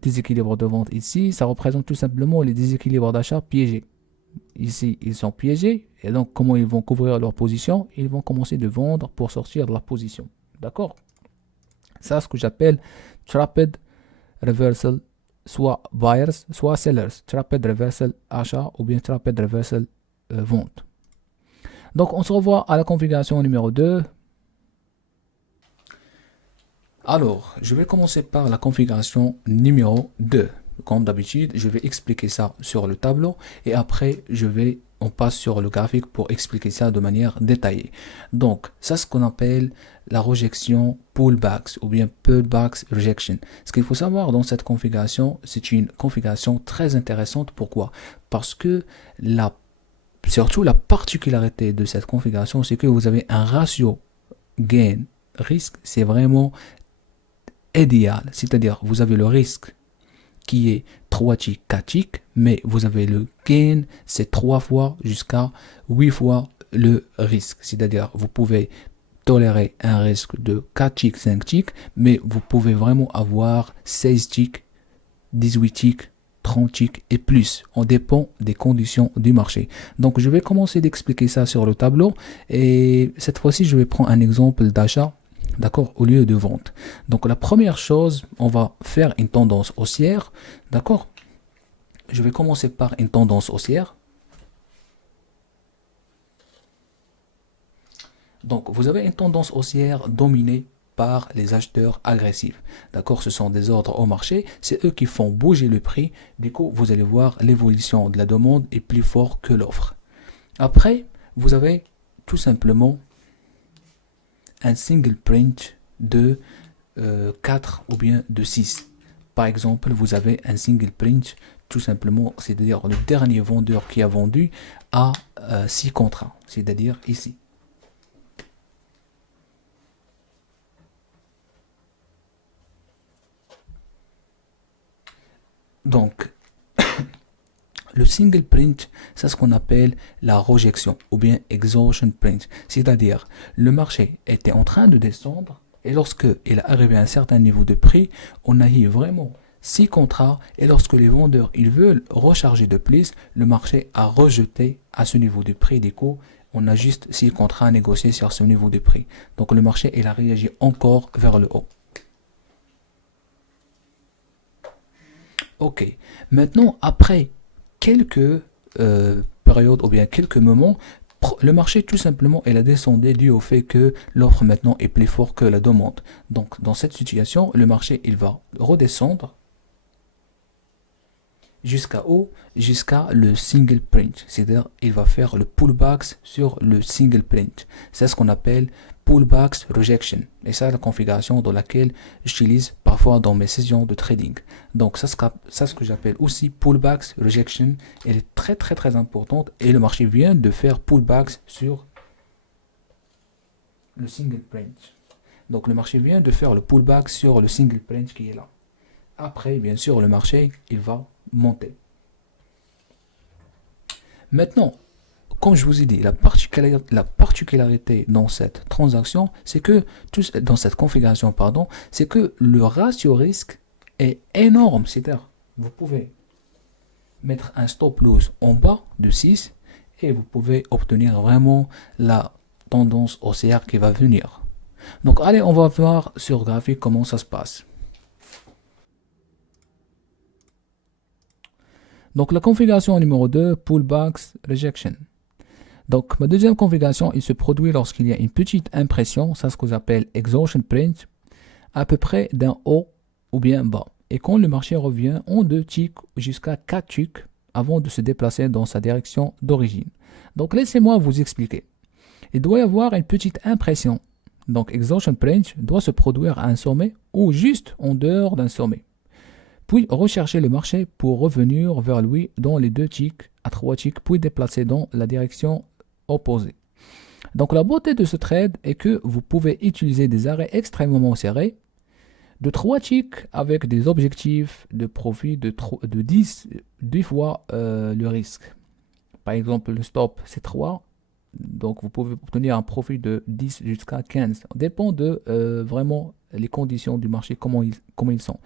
déséquilibres de vente ici. Ça représente tout simplement les déséquilibres d'achat piégés. Ici, ils sont piégés. Et donc, comment ils vont couvrir leur position? Ils vont commencer de vendre pour sortir de la position. D'accord? Ça, ce que j'appelle Trapped Reversal, soit buyers, soit sellers. Trapped Reversal achat ou bien Trapped Reversal vente. Donc, on se revoit à la configuration numéro 2. Alors, je vais commencer par la configuration numéro 2. Comme d'habitude, je vais expliquer ça sur le tableau et après, on passe sur le graphique pour expliquer ça de manière détaillée. Donc, ça, c'est ce qu'on appelle la rejection pullbacks ou bien pullbacks rejection. Ce qu'il faut savoir dans cette configuration, c'est une configuration très intéressante. Pourquoi? Parce que surtout la particularité de cette configuration, c'est que vous avez un ratio gain risque, c'est vraiment idéal, c'est-à-dire vous avez le risque qui est 3 ticks, 4 ticks, mais vous avez le gain, c'est 3 fois jusqu'à 8 fois le risque, c'est-à-dire vous pouvez tolérer un risque de 4 ticks, 5 ticks, mais vous pouvez vraiment avoir 16 ticks, 18 ticks, 30 ticks et plus, on dépend des conditions du marché. Donc je vais commencer d'expliquer ça sur le tableau et cette fois-ci je vais prendre un exemple d'achat. D'accord, au lieu de vente. Donc la première chose, on va faire une tendance haussière. D'accord. Je vais commencer par une tendance haussière. Donc vous avez une tendance haussière dominée par les acheteurs agressifs. D'accord, ce sont des ordres au marché, c'est eux qui font bouger le prix. Du coup, vous allez voir l'évolution de la demande est plus forte que l'offre. Après, vous avez tout simplement un single print de 4 ou bien de 6. Par exemple, vous avez un single print, tout simplement, c'est-à-dire le dernier vendeur qui a vendu à 6 contrats, c'est-à-dire ici. Donc, le single print, c'est ce qu'on appelle la rejection ou bien exhaustion print. C'est-à-dire, le marché était en train de descendre et lorsque il est arrivé à un certain niveau de prix, on a eu vraiment 6 contrats et lorsque les vendeurs ils veulent recharger de plus, le marché a rejeté à ce niveau de prix. Du coup, on a juste 6 contrats à négocier sur ce niveau de prix. Donc le marché il a réagi encore vers le haut. Ok. Maintenant, après quelques périodes ou bien quelques moments, Le marché, tout simplement, il a descendu dû au fait que l'offre maintenant est plus forte que la demande. Donc, dans cette situation, le marché, il va redescendre jusqu'à où? Jusqu'à le single print. C'est-à-dire, il va faire le pullback sur le single print. C'est ce qu'on appelle pullback rejection. Et ça, la configuration dans laquelle j'utilise parfois dans mes sessions de trading. Donc, ça, ce que j'appelle aussi pullback rejection. Elle est très, très, très importante. Et le marché vient de faire pullback sur le single print. Donc, le marché vient de faire le pullback sur le single print qui est là. Après, bien sûr, le marché, il va monter. Maintenant, comme je vous ai dit, la particularité dans cette transaction, c'est que, dans cette configuration, pardon, c'est que le ratio risque est énorme. C'est-à-dire, vous pouvez mettre un stop loss en bas de 6 et vous pouvez obtenir vraiment la tendance haussière qui va venir. Donc, allez, on va voir sur graphique comment ça se passe. Donc, la configuration numéro 2, pullback rejection. Donc, ma deuxième configuration, il se produit lorsqu'il y a une petite impression, ça c'est ce que j'appelle exhaustion print, à peu près d'un haut ou bien bas. Et quand le marché revient en 2 ticks jusqu'à 4 ticks avant de se déplacer dans sa direction d'origine. Donc, laissez-moi vous expliquer. Il doit y avoir une petite impression. Donc, exhaustion print doit se produire à un sommet ou juste en dehors d'un sommet. Puis rechercher le marché pour revenir vers lui dans les 2 ticks à 3 ticks, puis déplacer dans la direction opposée. Donc la beauté de ce trade est que vous pouvez utiliser des arrêts extrêmement serrés de 3 ticks avec des objectifs de profit de 10 fois le risque. Par exemple, le stop c'est 3, donc vous pouvez obtenir un profit de 10 jusqu'à 15. Ça dépend de vraiment les conditions du marché, comment ils sont.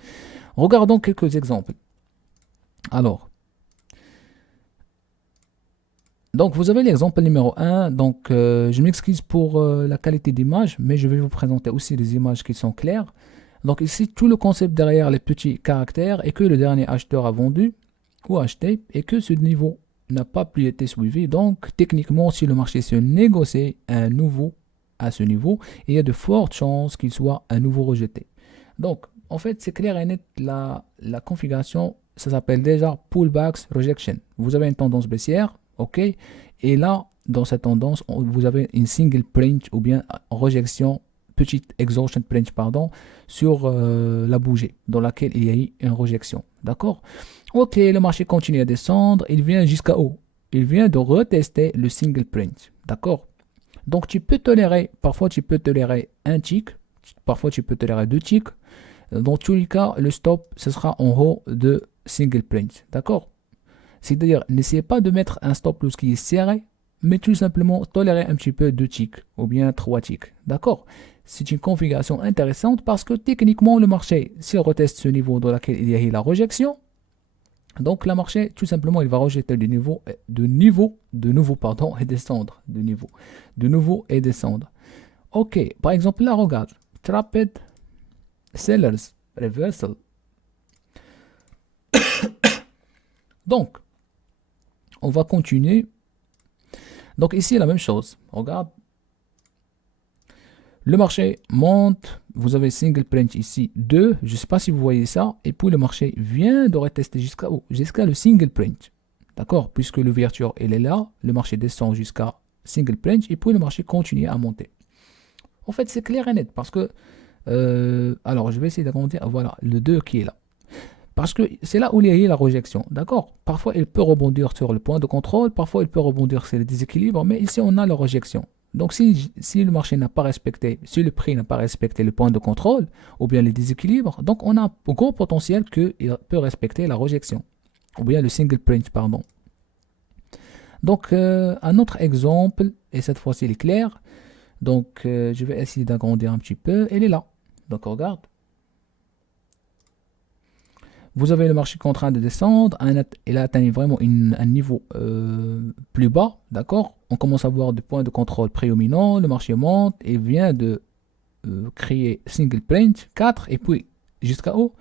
Regardons quelques exemples. Alors, donc vous avez l'exemple numéro 1. Donc, je m'excuse pour la qualité d'image, mais je vais vous présenter aussi des images qui sont claires. Donc ici, tout le concept derrière les petits caractères est que le dernier acheteur a vendu ou acheté et que ce niveau n'a pas pu être suivi. Donc, techniquement, si le marché se négocie à nouveau à ce niveau, il y a de fortes chances qu'il soit à nouveau rejeté. Donc, en fait, c'est clair et net, la configuration, ça s'appelle déjà pullback rejection. Vous avez une tendance baissière, ok, et là, dans cette tendance, vous avez une single print ou bien rejection, petite exhaustion print, pardon, sur la bougie dans laquelle il y a eu une rejection, d'accord. Ok, le marché continue à descendre, il vient jusqu'à haut. Il vient de retester le single print, d'accord. Donc, tu peux tolérer, parfois tu peux tolérer un tick, parfois tu peux tolérer 2 ticks. Dans tous les cas, le stop, ce sera en haut de single print. D'accord? C'est-à-dire, n'essayez pas de mettre un stop loss qui est serré, mais tout simplement tolérer un petit peu 2 ticks ou bien 3 ticks. D'accord? C'est une configuration intéressante parce que techniquement, le marché, s'il reteste ce niveau dans lequel il y a eu la rejection, donc le marché, tout simplement, il va rejeter de nouveau, pardon, et descendre de nouveau et descendre. Ok, par exemple, là, regarde, Trapped Sellers Reversal. Donc, on va continuer. Donc ici, la même chose. Regarde. Le marché monte. Vous avez single print ici 2. Je ne sais pas si vous voyez ça. Et puis le marché vient de retester jusqu'à où? Jusqu'à le single print. D'accord? Puisque l'ouverture, elle est là. Le marché descend jusqu'à single print. Et puis le marché continue à monter. En fait, c'est clair et net. Parce que alors, je vais essayer d'agrandir. Voilà, le 2 qui est là. Parce que c'est là où il y a la rejection. D'accord? Parfois, il peut rebondir sur le point de contrôle. Parfois, il peut rebondir sur le déséquilibre. Mais ici, on a la rejection. Donc, si le marché n'a pas respecté, si le prix n'a pas respecté le point de contrôle ou bien les déséquilibres, donc on a un gros potentiel qu'il peut respecter la rejection. Ou bien le single print, pardon. Donc, un autre exemple, et cette fois-ci, il est clair. Donc, je vais essayer d'agrandir un petit peu. Elle est là. Donc, on regarde. Vous avez le marché qui est en train de descendre. Il a atteint vraiment un niveau plus bas. D'accord? On commence à voir des points de contrôle prédominants. Le marché monte et vient de créer single print 4 et puis jusqu'à haut.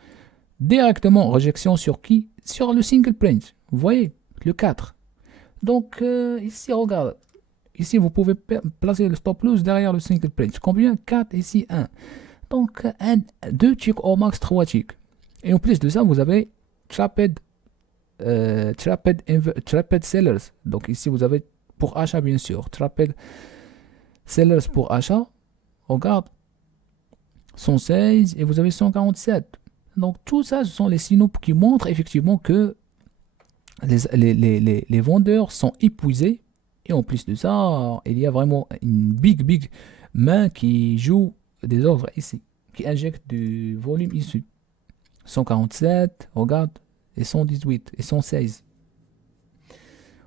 Directement, rejection sur qui? Sur le single print. Vous voyez? Le 4. Donc, ici, regarde. Ici, vous pouvez placer le stop loss derrière le single print. Combien? 4, ici 1. Donc, 2 ticks au max, 3 ticks. Et en plus de ça, vous avez trapped sellers. Donc ici, vous avez pour achat, bien sûr. Trapped sellers pour achat. Regarde. 116 et vous avez 147. Donc tout ça, ce sont les signaux qui montrent effectivement que les vendeurs sont épuisés. Et en plus de ça, il y a vraiment une big main qui joue des ordres ici, qui injecte du volume ici. 147, regarde, et 118, et 116.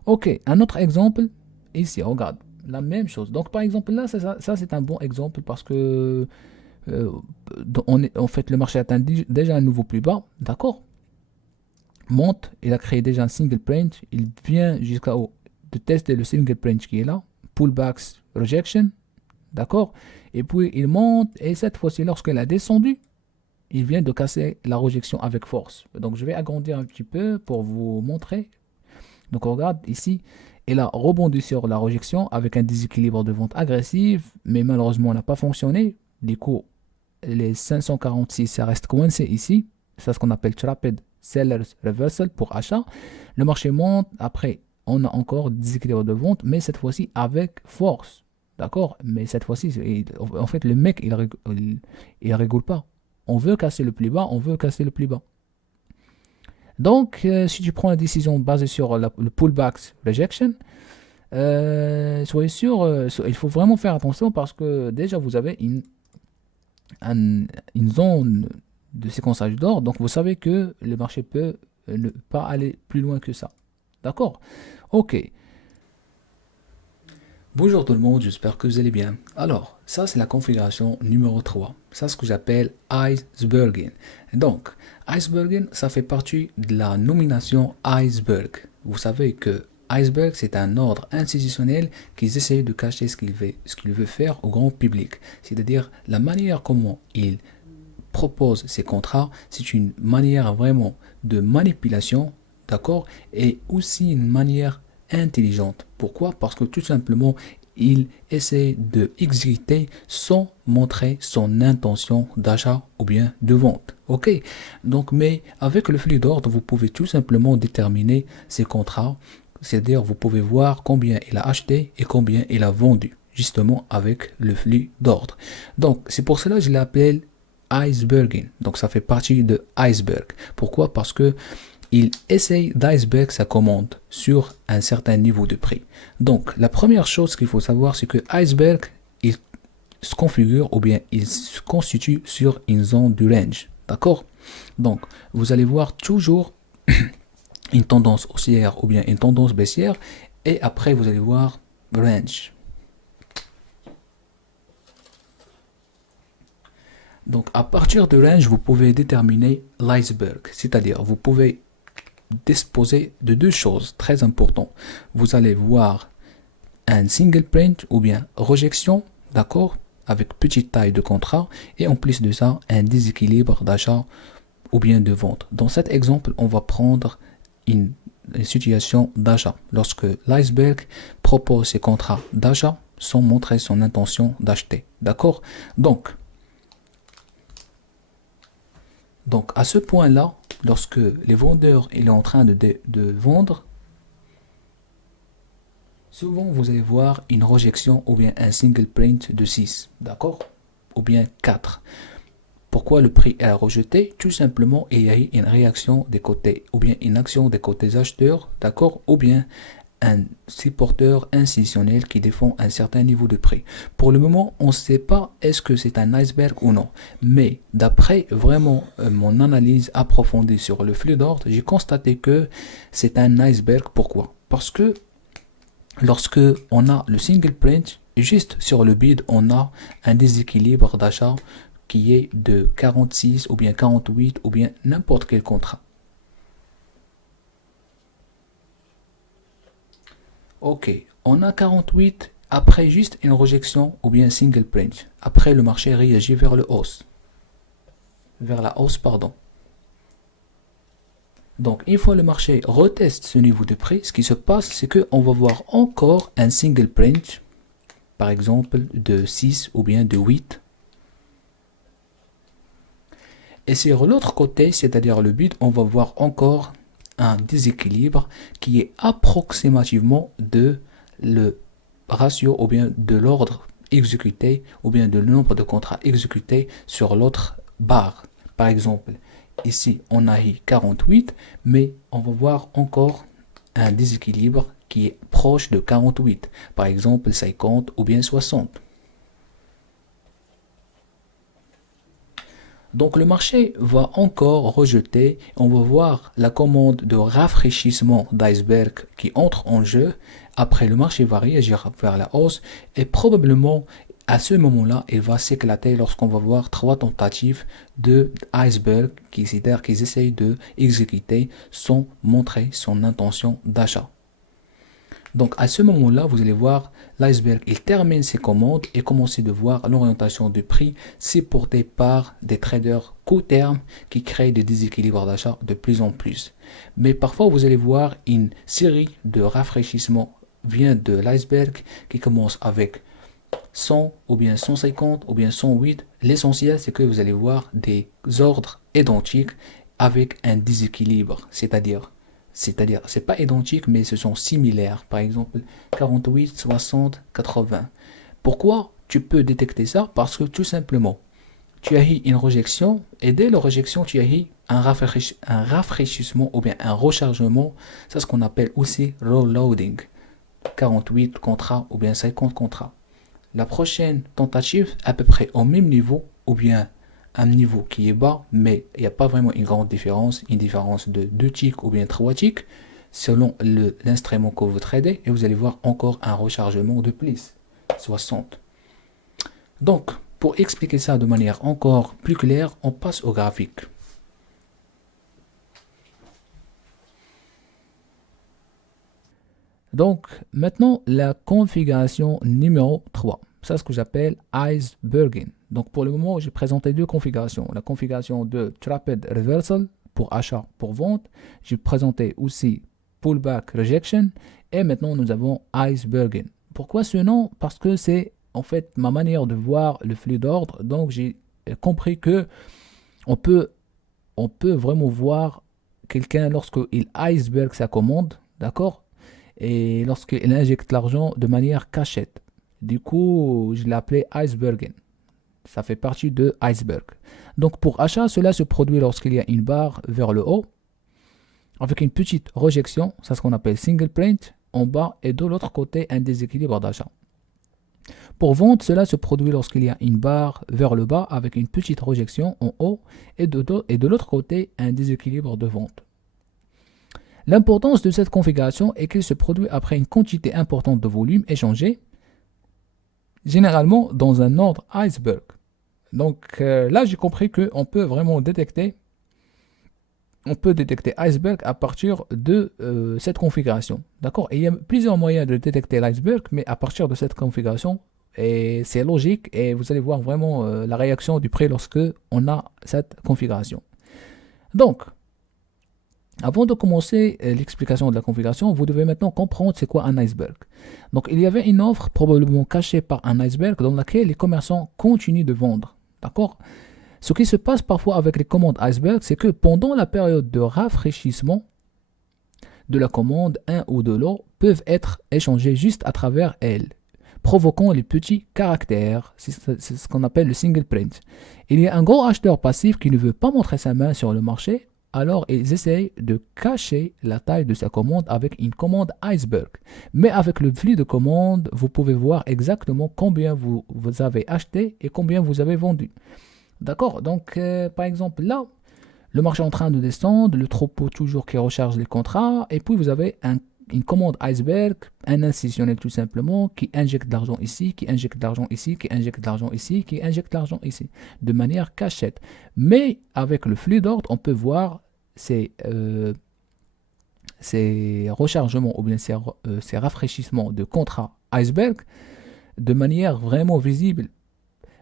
Ok, un autre exemple, ici, regarde, la même chose. Donc par exemple là, ça c'est un bon exemple parce que en fait le marché atteint déjà un nouveau plus bas, d'accord? Monte, il a créé déjà un single print, il vient jusqu'à haut de tester le single print qui est là, pullbacks, rejection, d'accord? Et puis il monte et cette fois-ci lorsqu'elle a descendu, il vient de casser la rejection avec force. Donc je vais agrandir un petit peu pour vous montrer. Donc on regarde ici, il a rebondi sur la rejection avec un déséquilibre de vente agressif, mais malheureusement n'a pas fonctionné. Du coup, les 546, ça reste coincé ici. C'est ce qu'on appelle Trapped Sellers Reversal pour achat. Le marché monte, après on a encore déséquilibre de vente, mais cette fois-ci avec force. D'accord? Mais cette fois-ci, en fait, le mec, il rigole pas. On veut casser le plus bas, on veut casser le plus bas. Donc, si tu prends la décision basée sur le pullback rejection, soyez sûr, il faut vraiment faire attention parce que déjà vous avez une zone de séquençage d'or, donc vous savez que le marché peut ne pas aller plus loin que ça. D'accord? Ok. Bonjour tout le monde, j'espère que vous allez bien. Alors, ça c'est la configuration numéro 3. Ça c'est ce que j'appelle iceberging. Donc, iceberging, ça fait partie de la nomination iceberg. Vous savez que iceberg, c'est un ordre institutionnel qui essaie de cacher ce qu'il veut faire au grand public. C'est-à-dire la manière comment il propose ses contrats, c'est une manière vraiment de manipulation, d'accord, et aussi une manière intelligente. Pourquoi? Parce que tout simplement, il essaie de exécuter sans montrer son intention d'achat ou bien de vente. Ok? Donc, mais avec le flux d'ordre, vous pouvez tout simplement déterminer ses contrats. C'est-à-dire, vous pouvez voir combien il a acheté et combien il a vendu, justement avec le flux d'ordre. Donc, c'est pour cela que je l'appelle iceberging. Donc, ça fait partie de iceberg. Pourquoi? Parce que il essaye d'iceberg sa commande sur un certain niveau de prix. Donc, la première chose qu'il faut savoir, c'est que iceberg, il se configure ou bien il se constitue sur une zone du range. D'accord? Donc, vous allez voir toujours une tendance haussière ou bien une tendance baissière et après, vous allez voir range. Donc, à partir de range, vous pouvez déterminer l'iceberg, c'est-à-dire vous pouvez disposer de deux choses très importantes. Vous allez voir un single print ou bien rejection, d'accord, avec petite taille de contrat et en plus de ça, un déséquilibre d'achat ou bien de vente. Dans cet exemple, on va prendre une situation d'achat lorsque l'iceberg propose ses contrats d'achat sans montrer son intention d'acheter, d'accord. Donc à ce point-là, lorsque les vendeurs il est en train de vendre, souvent vous allez voir une rejection ou bien un single print de 6, d'accord? Ou bien 4. Pourquoi le prix est rejeté? Tout simplement, il y a eu une réaction des côtés, ou bien une action des côtés acheteurs, d'accord? Ou bien un supporteur institutionnel qui défend un certain niveau de prix. Pour le moment, on ne sait pas est-ce que c'est un iceberg ou non. Mais d'après vraiment mon analyse approfondie sur le flux d'ordre, j'ai constaté que c'est un iceberg. Pourquoi? Parce que lorsque on a le single print, juste sur le bid, on a un déséquilibre d'achat qui est de 46 ou bien 48 ou bien n'importe quel contrat. Ok, on a 48 après juste une rejection ou bien single print. Après le marché réagit vers le hausse. Vers la hausse, pardon. Donc, une fois le marché reteste ce niveau de prix, ce qui se passe, c'est qu'on va voir encore un single print, par exemple de 6 ou bien de 8. Et sur l'autre côté, c'est-à-dire le bid, on va voir encore un déséquilibre qui est approximativement de le ratio ou bien de l'ordre exécuté ou bien de le nombre de contrats exécutés sur l'autre barre. Par exemple, ici on a eu 48, mais on va voir encore un déséquilibre qui est proche de 48, par exemple 50 ou bien 60. Donc le marché va encore rejeter, on va voir la commande de rafraîchissement d'iceberg qui entre en jeu. Après le marché va réagir vers la hausse et probablement à ce moment-là, il va s'éclater lorsqu'on va voir 3 tentatives de iceberg qui essayent de exécuter sans montrer son intention d'achat. Donc à ce moment-là, vous allez voir l'iceberg, il termine ses commandes et commencez de voir l'orientation du prix supportée par des traders court terme qui créent des déséquilibres d'achat de plus en plus. Mais parfois, vous allez voir une série de rafraîchissements vient de l'iceberg qui commence avec 100 ou bien 150 ou bien 108. L'essentiel, c'est que vous allez voir des ordres identiques avec un déséquilibre, c'est-à-dire, c'est pas identique, mais ce sont similaires. Par exemple, 48, 60, 80. Pourquoi tu peux détecter ça? Parce que tout simplement, tu as eu une rejection et dès la rejection, tu as eu un rafraîchissement ou bien un rechargement. C'est ce qu'on appelle aussi reloading. 48 contrats ou bien 50 contrats. La prochaine tentative, à peu près au même niveau ou bien un niveau qui est bas, mais il n'y a pas vraiment une grande différence, une différence de 2 ticks ou bien 3 ticks, selon l'instrument que vous tradez, et vous allez voir encore un rechargement de plus, 60. Donc, pour expliquer ça de manière encore plus claire, on passe au graphique. Donc, maintenant, la configuration numéro 3. C'est ce que j'appelle iceberging. Donc, pour le moment, j'ai présenté deux configurations. La configuration de Trapped Reversal pour achat, pour vente. J'ai présenté aussi Pullback Rejection. Et maintenant, nous avons iceberging. Pourquoi ce nom? Parce que c'est en fait ma manière de voir le flux d'ordre. Donc, j'ai compris que on peut vraiment voir quelqu'un lorsqu'il iceberg sa commande, d'accord? Et lorsqu'il injecte l'argent de manière cachette. Du coup, je l'ai appelé iceberging. Ça fait partie de iceberg. Donc pour achat, cela se produit lorsqu'il y a une barre vers le haut, avec une petite rejection, c'est ce qu'on appelle single print, en bas, et de l'autre côté, un déséquilibre d'achat. Pour vente, cela se produit lorsqu'il y a une barre vers le bas, avec une petite rejection en haut, et de l'autre côté, un déséquilibre de vente. L'importance de cette configuration est qu'elle se produit après une quantité importante de volume échangé, généralement dans un ordre iceberg. Donc là, j'ai compris qu'on peut vraiment détecter, iceberg à partir de cette configuration. D'accord? Et il y a plusieurs moyens de détecter l'iceberg, mais à partir de cette configuration, et c'est logique, et vous allez voir vraiment la réaction du prix lorsque on a cette configuration. Donc, avant de commencer l'explication de la configuration, vous devez maintenant comprendre c'est quoi un iceberg. Donc il y avait une offre probablement cachée par un iceberg dans laquelle les commerçants continuent de vendre. D'accord? Ce qui se passe parfois avec les commandes iceberg, c'est que pendant la période de rafraîchissement de la commande, un ou deux lots peuvent être échangés juste à travers elle, provoquant les petits caractères. C'est ce qu'on appelle le single print. Il y a un gros acheteur passif qui ne veut pas montrer sa main sur le marché. Alors, ils essayent de cacher la taille de sa commande avec une commande iceberg. Mais avec le flux de commandes, vous pouvez voir exactement combien vous avez acheté et combien vous avez vendu. D'accord? Donc, par exemple, là, le marché est en train de descendre, le troupeau toujours qui recharge les contrats, et puis vous avez une commande iceberg, un institutionnel tout simplement, qui injecte de l'argent ici, qui injecte de l'argent ici, qui injecte de l'argent ici, qui injecte de l'argent ici, de manière cachette. Mais avec le flux d'ordre, on peut voir ces rechargements ou bien ces rafraîchissements de contrats iceberg de manière vraiment visible.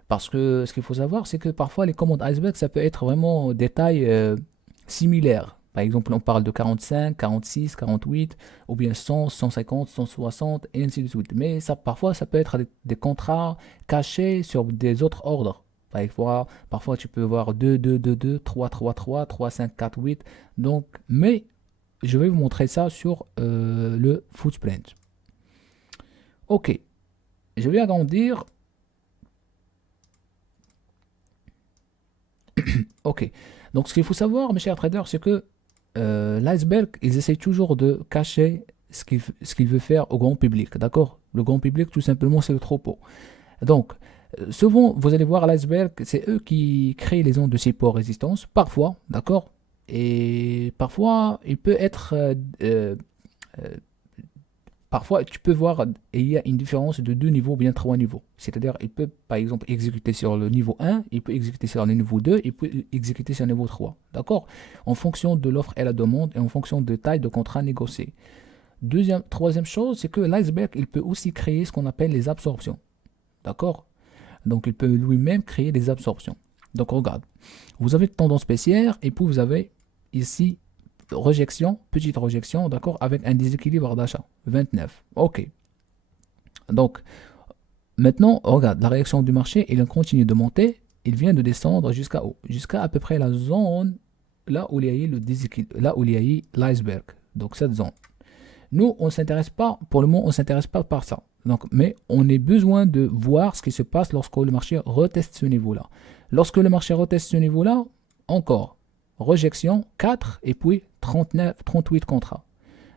Parce que ce qu'il faut savoir, c'est que parfois les commandes iceberg, ça peut être vraiment des tailles similaires. Par exemple, on parle de 45, 46, 48, ou bien 100, 150, 160, et ainsi de suite. Mais ça, parfois, ça peut être des contrats cachés sur des autres ordres. Parfois, tu peux voir 2, 2, 2, 2, 3, 3, 3, 3, 5, 4, 8. Donc, mais je vais vous montrer ça sur le footprint. Ok, je vais agrandir. Ok, donc ce qu'il faut savoir, mes chers traders, c'est que l'iceberg, ils essayent toujours de cacher ce qu'il veut faire au grand public, d'accord? Le grand public, tout simplement, c'est le troupeau. Donc, souvent, vous allez voir l'iceberg, c'est eux qui créent les ondes de support résistance, parfois, d'accord? Et parfois, il peut être euh, parfois, tu peux voir, il y a une différence de deux niveaux ou bien trois niveaux. C'est-à-dire, il peut, par exemple, exécuter sur le niveau 1, il peut exécuter sur le niveau 2, il peut exécuter sur le niveau 3. D'accord? En fonction de l'offre et la demande et en fonction de taille de contrat négocié. Troisième chose, c'est que l'iceberg, il peut aussi créer ce qu'on appelle les absorptions. D'accord? Donc, il peut lui-même créer des absorptions. Donc, regarde. Vous avez tendance baissière et puis vous avez ici rejection, petite rejection, d'accord, avec un déséquilibre d'achat. 29. Ok. Donc, maintenant, regarde, la réaction du marché, il continue de monter, il vient de descendre jusqu'à où? Jusqu'à à peu près la zone, là où il y a eu le déséquilibre, là où il y a eu l'iceberg. Donc, cette zone. Nous, on s'intéresse pas, pour le moment, on s'intéresse pas par ça. Donc, mais on a besoin de voir ce qui se passe lorsque le marché reteste ce niveau-là. Lorsque le marché reteste ce niveau-là, encore, rejection 4 et puis 39, 38 contrats.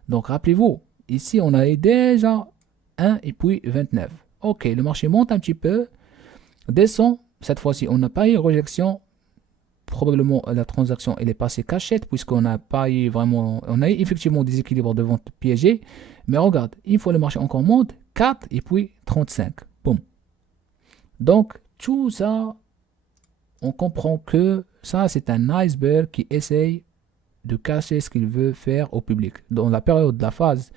Donc, rappelez-vous, ici, on avait déjà 1 et puis 29. Ok, le marché monte un petit peu, descend. Cette fois-ci, on n'a pas eu rejection. Probablement, la transaction elle est passée cachette puisqu'on n'a pas eu vraiment, on a eu effectivement des équilibres de vente piégés. Mais regarde, une fois le marché encore monte, 4 et puis 35. Boum. Donc, tout ça, on comprend que ça, c'est un iceberg qui essaye de cacher ce qu'il veut faire au public. Dans la période de la phase,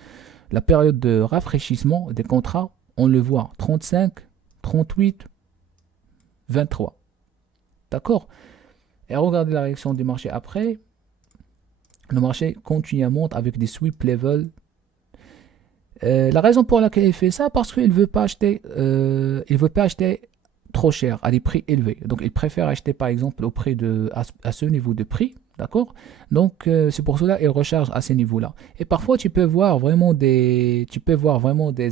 la période de rafraîchissement des contrats, on le voit 35, 38, 23. D'accord? Et regardez la réaction du marché après. Le marché continue à monter avec des sweep levels. La raison pour laquelle il fait ça, parce qu'il veut pas acheter, il veut pas acheter trop cher, à des prix élevés. Donc, il préfère acheter, par exemple, à ce niveau de prix, d'accord? Donc, c'est pour cela qu'il recharge à ces niveaux-là. Et parfois, tu peux voir vraiment des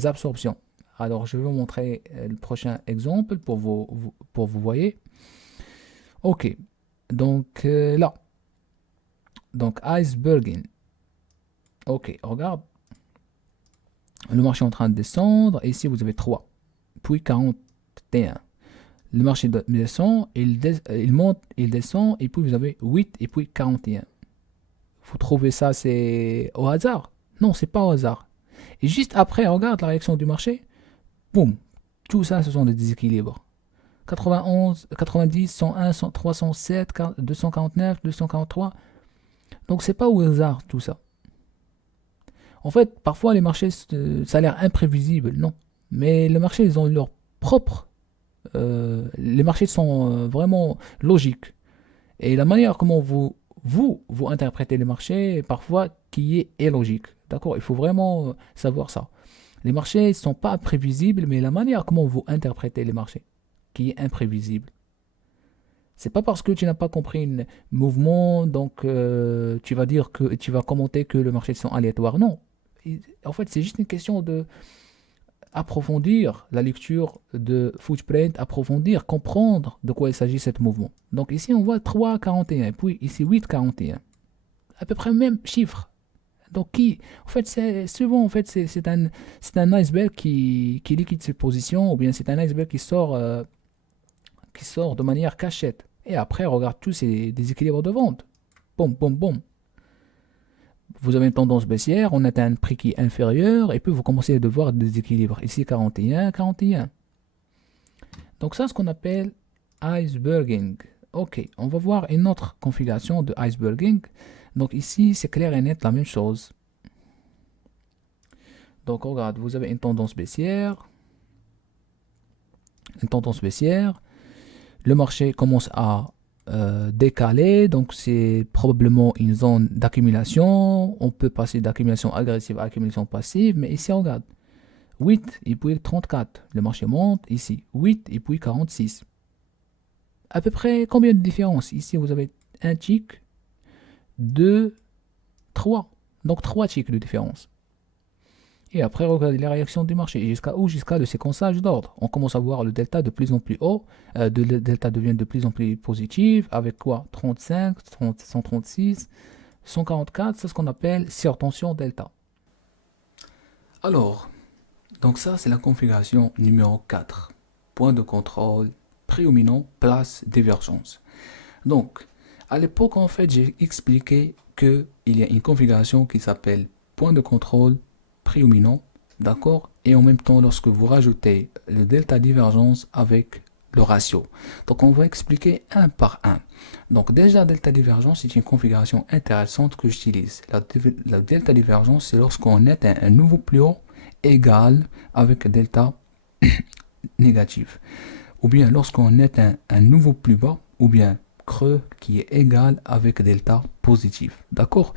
absorptions. Alors, je vais vous montrer le prochain exemple pour vous voyez. Ok. Donc, là. Donc, iceberging. Ok, regarde. Le marché est en train de descendre. Et ici, vous avez 3. Puis 41. Le marché descend, il monte, il descend, et puis vous avez 8 et puis 41. Vous trouvez ça, c'est au hasard? Non, c'est pas au hasard. Et juste après, regarde la réaction du marché. Boum. Tout ça, ce sont des déséquilibres. 91, 90, 101, 307, 249, 243. Donc c'est pas au hasard tout ça. En fait, parfois les marchés, ça a l'air imprévisible, non. Mais les marchés, ils ont leur propre. Les marchés sont vraiment logiques. Et la manière comment vous interprétez les marchés, parfois, qui est illogique. D'accord? Il faut vraiment savoir ça. Les marchés ne sont pas imprévisibles, mais la manière comment vous interprétez les marchés, qui est imprévisible. C'est pas parce que tu n'as pas compris un mouvement, donc tu vas dire que tu vas commenter que le marché sont aléatoires. Non. En fait, c'est juste une question de approfondir la lecture de Footprint, approfondir, comprendre de quoi il s'agit ce mouvement. Donc ici, on voit 3,41, puis ici 8,41. À peu près le même chiffre. Donc en fait, c'est souvent, en fait, c'est un iceberg qui liquide ses positions, ou bien c'est un iceberg qui sort de manière cachette. Et après, regarde tous ces déséquilibres de vente. Boum, boum, boum. Vous avez une tendance baissière, on atteint un prix qui est inférieur, et puis vous commencez à voir des déséquilibres. Ici, 41, 41. Donc ça, ce qu'on appelle iceberging. Ok, on va voir une autre configuration de iceberging. Donc ici, c'est clair et net la même chose. Donc regarde, vous avez une tendance baissière. Une tendance baissière. Le marché commence à décalée, donc c'est probablement une zone d'accumulation. On peut passer d'accumulation agressive à accumulation passive, mais ici, regarde, 8 et puis 34. Le marché monte, ici, 8 et puis 46. À peu près combien de différence? Ici, vous avez un tick, 2, 3. Donc 3 ticks de différence. Et après, regardez les réactions du marché. Jusqu'à où? Jusqu'à le séquençage d'ordre. On commence à voir le delta de plus en plus haut. Le delta devient de plus en plus positif. Avec quoi? 35, 30, 136, 144. C'est ce qu'on appelle surtension delta. Alors, donc ça, c'est la configuration numéro 4. Point de contrôle, prédominant, place, divergence. Donc, à l'époque, en fait, j'ai expliqué qu'il y a une configuration qui s'appelle point de contrôle prédominant, d'accord? Et en même temps, lorsque vous rajoutez le delta divergence avec le ratio. Donc, on va expliquer un par un. Donc, déjà, delta divergence, c'est une configuration intéressante que j'utilise. La delta divergence, c'est lorsqu'on est un nouveau plus haut égal avec delta négatif. Ou bien lorsqu'on est un nouveau plus bas, ou bien creux qui est égal avec delta positif. D'accord?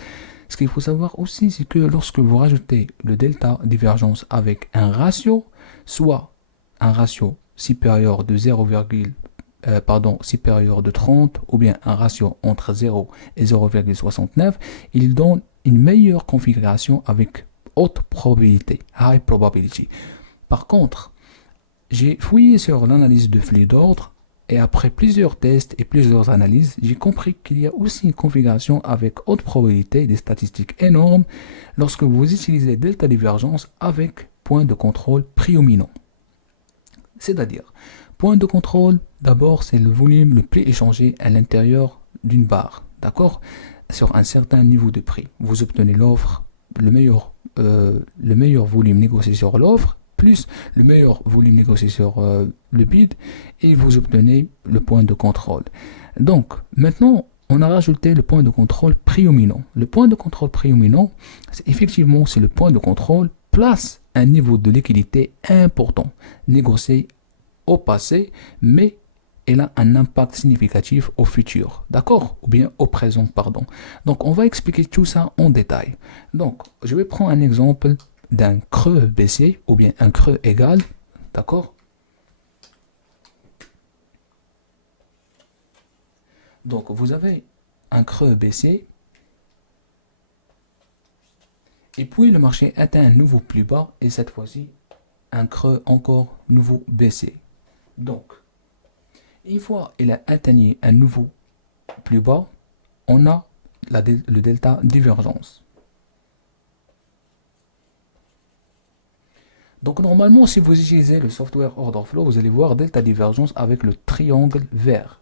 Ce qu'il faut savoir aussi, c'est que lorsque vous rajoutez le delta divergence avec un ratio, soit un ratio supérieur de 0, supérieur de 30, ou bien un ratio entre 0 et 0,69, il donne une meilleure configuration avec haute probabilité, high probability. Par contre, j'ai fouillé sur l'analyse de flux d'ordre et après plusieurs tests et plusieurs analyses, j'ai compris qu'il y a aussi une configuration avec haute probabilité, des statistiques énormes, lorsque vous utilisez delta divergence avec point de contrôle prédominant. C'est-à-dire, point de contrôle, d'abord, c'est le volume le prix échangé à l'intérieur d'une barre, d'accord? Sur un certain niveau de prix. Vous obtenez l'offre, le meilleur volume négocié sur l'offre, plus le meilleur volume négocié sur le bid, et vous obtenez le point de contrôle. Donc, maintenant, on a rajouté le point de contrôle prédominant. Le point de contrôle prédominant, effectivement, c'est le point de contrôle place un niveau de liquidité important, négocié au passé, mais elle a un impact significatif au futur, d'accord? Ou bien au présent, pardon. Donc, on va expliquer tout ça en détail. Donc, je vais prendre un exemple d'un creux baissier ou bien un creux égal, d'accord? Donc, vous avez un creux baissier et puis le marché atteint un nouveau plus bas et cette fois-ci un creux encore nouveau baissier. Donc, une fois il a atteint un nouveau plus bas, on a le delta divergence. Donc normalement, si vous utilisez le software Order Flow, vous allez voir delta divergence avec le triangle vert.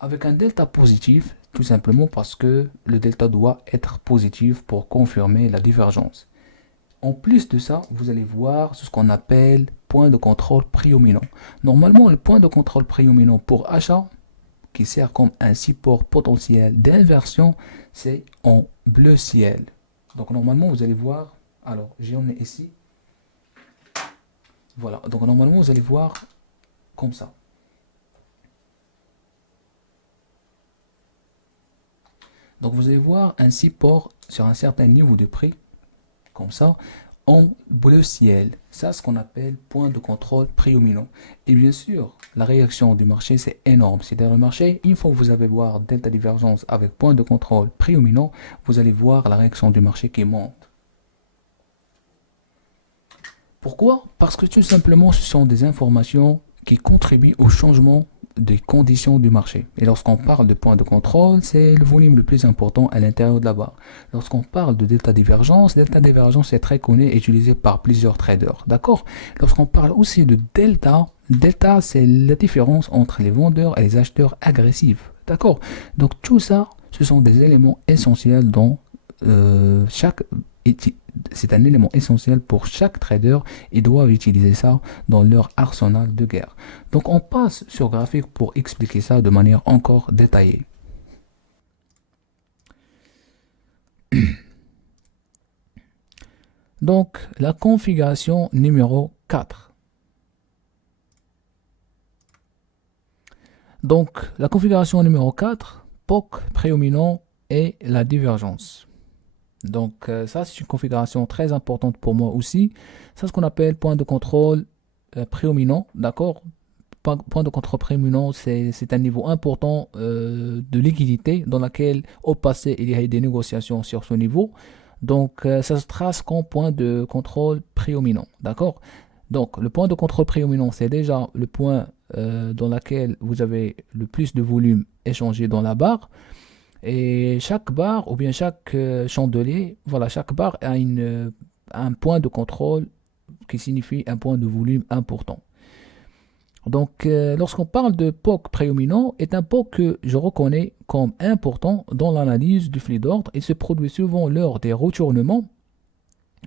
Avec un delta positif, tout simplement parce que le delta doit être positif pour confirmer la divergence. En plus de ça, vous allez voir ce qu'on appelle point de contrôle prédominant. Normalement, le point de contrôle prédominant pour achat, qui sert comme un support potentiel d'inversion, c'est en bleu ciel. Donc normalement, vous allez voir, alors j'en ai ici, voilà, donc normalement, vous allez voir comme ça. Donc vous allez voir un support sur un certain niveau de prix, comme ça, en bleu ciel. Ça, ce qu'on appelle point de contrôle prédominant. Et bien sûr, la réaction du marché, c'est énorme. C'est-à-dire le marché, une fois que vous allez voir delta divergence avec point de contrôle prédominant, vous allez voir la réaction du marché qui monte. Pourquoi? Parce que tout simplement, ce sont des informations qui contribuent au changement des conditions du marché. Et lorsqu'on parle de point de contrôle, c'est le volume le plus important à l'intérieur de la barre. Lorsqu'on parle de delta divergence est très connu et utilisé par plusieurs traders. D'accord? Lorsqu'on parle aussi de delta c'est la différence entre les vendeurs et les acheteurs agressifs. D'accord? Donc tout ça, ce sont des éléments essentiels dans c'est un élément essentiel pour chaque trader. Ils doivent utiliser ça dans leur arsenal de guerre. Donc on passe sur graphique pour expliquer ça de manière encore détaillée. Donc la configuration numéro 4. Donc, la configuration numéro 4, POC, prédominant et la divergence. Donc, ça, c'est une configuration très importante pour moi aussi. C'est ce qu'on appelle point de contrôle prédominant, d'accord? Point de contrôle prédominant, c'est un niveau important de liquidité dans lequel, au passé, il y a eu des négociations sur ce niveau. Donc, ça se trace comme point de contrôle prédominant, d'accord? Donc, le point de contrôle prédominant, c'est déjà le point dans lequel vous avez le plus de volume échangé dans la barre. Et chaque barre, ou bien chaque chandelier, voilà, chaque barre a un point de contrôle qui signifie un point de volume important. Donc, lorsqu'on parle de POC prédominant, est un POC que je reconnais comme important dans l'analyse du flux d'ordre et se produit souvent lors des retournements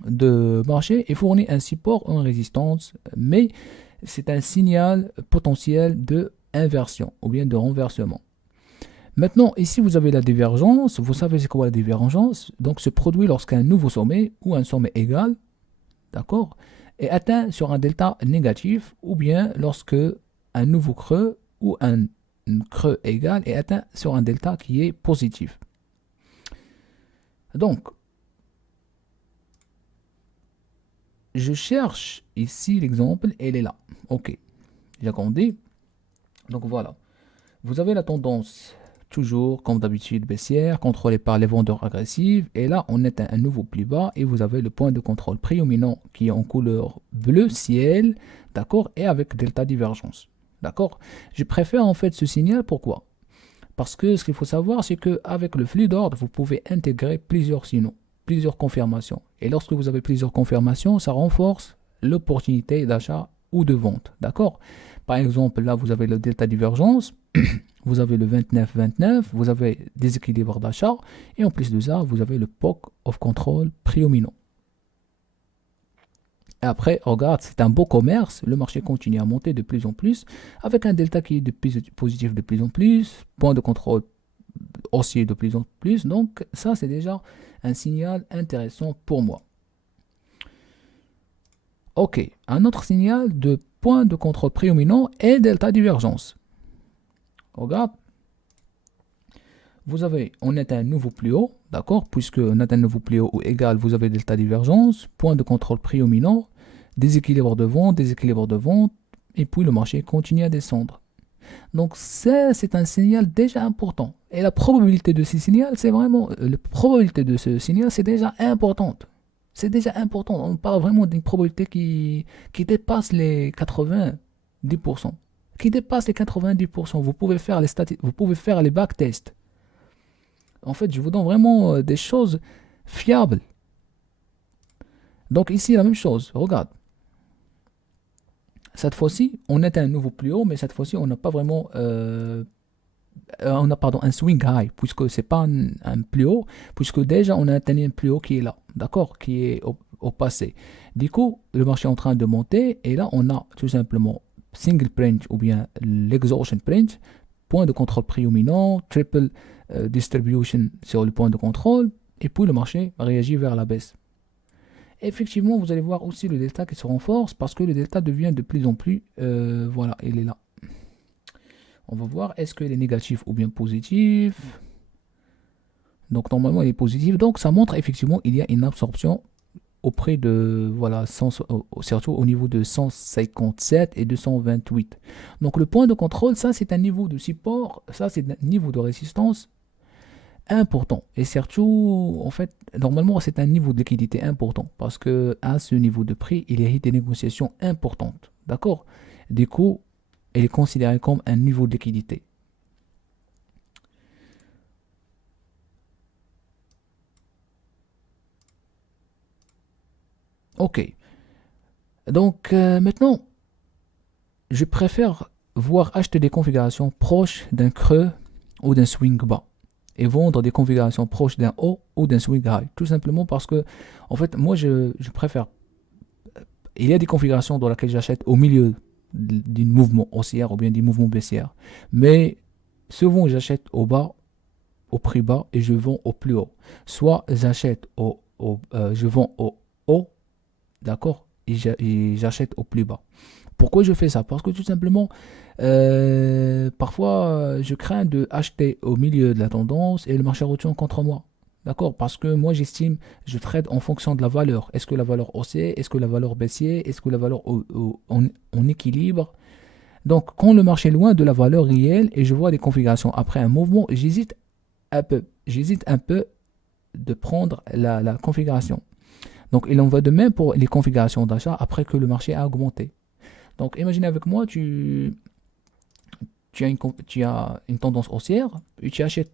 de marché et fournit un support en résistance, mais c'est un signal potentiel de inversion ou bien de renversement. Maintenant, ici, vous avez la divergence. Vous savez c'est quoi la divergence? Donc, se produit lorsqu'un nouveau sommet ou un sommet égal, d'accord, est atteint sur un delta négatif ou bien lorsque un nouveau creux ou un creux égal est atteint sur un delta qui est positif. Donc, je cherche ici l'exemple, elle est là. Ok, j'ai agrandi. Donc voilà, vous avez la tendance toujours comme d'habitude baissière, contrôlée par les vendeurs agressifs. Et là, on est à un nouveau plus bas et vous avez le point de contrôle prédominant qui est en couleur bleu ciel, d'accord, et avec delta divergence, d'accord. Je préfère en fait ce signal, pourquoi? Parce que ce qu'il faut savoir, c'est qu'avec le flux d'ordre, vous pouvez intégrer plusieurs signaux, plusieurs confirmations. Et lorsque vous avez plusieurs confirmations, ça renforce l'opportunité d'achat ou de vente, d'accord. Par exemple, là, vous avez le delta divergence, vous avez le 29-29, vous avez des équilibres d'achat, et en plus de ça, vous avez le POC of control prédominant. Et après, regarde, c'est un beau commerce, le marché continue à monter de plus en plus, avec un delta qui est de plus positif de plus en plus, point de contrôle haussier de plus en plus, donc ça c'est déjà un signal intéressant pour moi. Ok, un autre signal de point de contrôle prédominant est delta divergence. Regarde, on est à un nouveau plus haut, d'accord, puisque on est à un nouveau plus haut ou égal, vous avez delta divergence, point de contrôle prédominant, déséquilibre de vente, et puis le marché continue à descendre. Donc ça, c'est un signal déjà important. Et la probabilité de ce signal, c'est vraiment, la probabilité de ce signal, c'est déjà importante. C'est déjà important. On parle vraiment d'une probabilité qui dépasse les 90%. Qui dépasse les 90%. Vous pouvez faire vous pouvez faire les backtests. En fait, je vous donne vraiment des choses fiables. Donc ici, la même chose. Regarde. Cette fois-ci, on est à un nouveau plus haut, mais cette fois-ci, on n'a pas vraiment un swing high, puisque c'est pas un plus haut, puisque déjà on a atteint un plus haut qui est là, d'accord, qui est au passé. Du coup, le marché est en train de monter, et là on a tout simplement single print ou bien l'exhaustion print, point de contrôle prédominant, triple distribution sur le point de contrôle, et puis le marché réagit vers la baisse. Effectivement, vous allez voir aussi le delta qui se renforce parce que le delta devient de plus en plus, voilà, il est là. On va voir, est-ce qu'il est négatif ou bien positif. Donc normalement il est positif, donc ça montre effectivement il y a une absorption auprès de, voilà, surtout au niveau de 157 et 228. Donc le point de contrôle, ça c'est un niveau de support, ça c'est un niveau de résistance important. Et surtout, en fait, normalement c'est un niveau de liquidité important parce que à ce niveau de prix, il y a des négociations importantes. D'accord? Du coup, elle est considérée comme un niveau de liquidité. Ok. Donc maintenant, je préfère voir acheter des configurations proches d'un creux ou d'un swing bas et vendre des configurations proches d'un haut ou d'un swing high. Tout simplement parce que, en fait, moi, je préfère. Il y a des configurations dans lesquelles j'achète au milieu d'un mouvement haussière ou bien d'un mouvement baissière. Mais souvent, j'achète au bas, au prix bas et je vends au plus haut. Soit j'achète je vends au haut, d'accord, et j'achète au plus bas. Pourquoi je fais ça? Parce que tout simplement, Parfois, je crains de acheter au milieu de la tendance et le marché retourne contre moi. D'accord? Parce que moi, j'estime, je trade en fonction de la valeur. Est-ce que la valeur haussière? Est-ce que la valeur baissière? Est-ce que la valeur en équilibre? Donc, quand le marché est loin de la valeur réelle et je vois des configurations après un mouvement, j'hésite un peu. J'hésite un peu de prendre la configuration. Donc, il en va de même pour les configurations d'achat après que le marché a augmenté. Donc, imaginez avec moi, tu as une tendance haussière et tu achètes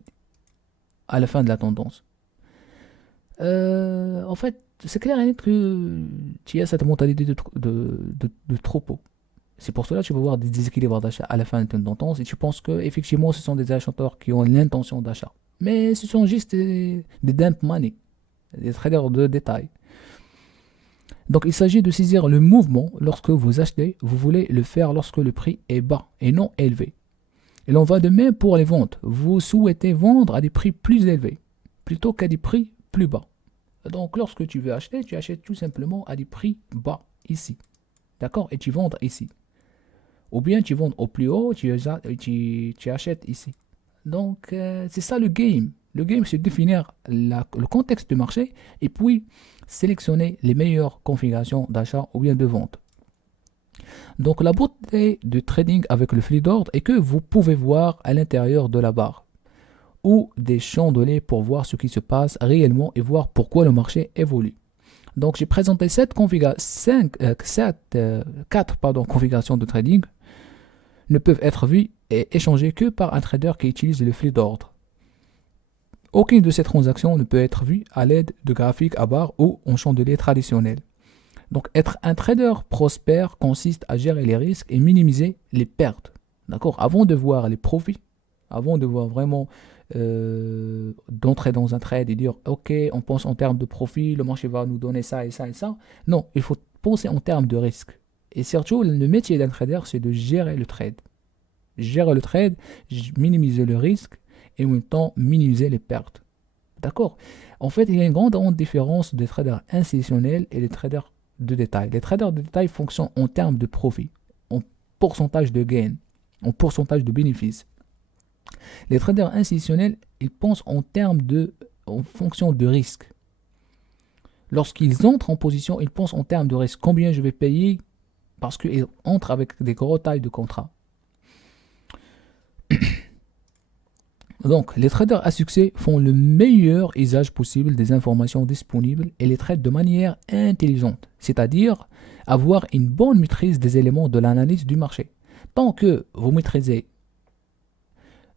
à la fin de la tendance. En fait, c'est clair et net que tu as cette mentalité de troupeau. C'est pour cela que tu vas voir des déséquilibres d'achat à la fin d'une tendance et tu penses que effectivement ce sont des acheteurs qui ont l'intention d'achat. Mais ce sont juste des dump money, des traders de détail. Donc il s'agit de saisir le mouvement lorsque vous achetez, vous voulez le faire lorsque le prix est bas et non élevé. Il en va de même pour les ventes. Vous souhaitez vendre à des prix plus élevés plutôt qu'à des prix plus bas. Donc lorsque tu veux acheter, tu achètes tout simplement à des prix bas ici. D'accord? Et tu vends ici. Ou bien tu vends au plus haut, tu achètes ici. Donc c'est ça le game. Le game, c'est définir le contexte du marché et puis sélectionner les meilleures configurations d'achat ou bien de vente. Donc la beauté du trading avec le flux d'ordre est que vous pouvez voir à l'intérieur de la barre ou des chandeliers pour voir ce qui se passe réellement et voir pourquoi le marché évolue. Donc j'ai présenté 4 configurations de trading ne peuvent être vues et échangées que par un trader qui utilise le flux d'ordre. Aucune de ces transactions ne peut être vue à l'aide de graphiques à barre ou en chandelier traditionnel. Donc être un trader prospère consiste à gérer les risques et minimiser les pertes. D'accord? Avant de voir les profits, avant de voir vraiment d'entrer dans un trade et dire ok, on pense en termes de profit, le marché va nous donner ça et ça et ça. Non, il faut penser en termes de risque. Et surtout, le métier d'un trader, c'est de gérer le trade. Gérer le trade, minimiser le risque et en même temps minimiser les pertes. D'accord? En fait, il y a une grande différence des traders institutionnels et des traders de détail. Les traders de détail fonctionnent en termes de profit, en pourcentage de gain, en pourcentage de bénéfices. Les traders institutionnels, ils pensent en fonction de risque. Lorsqu'ils entrent en position, ils pensent en termes de risque. Combien je vais payer parce qu'ils entrent avec des gros tailles de contrat. Donc, les traders à succès font le meilleur usage possible des informations disponibles et les traitent de manière intelligente, c'est-à-dire avoir une bonne maîtrise des éléments de l'analyse du marché. Tant que vous maîtrisez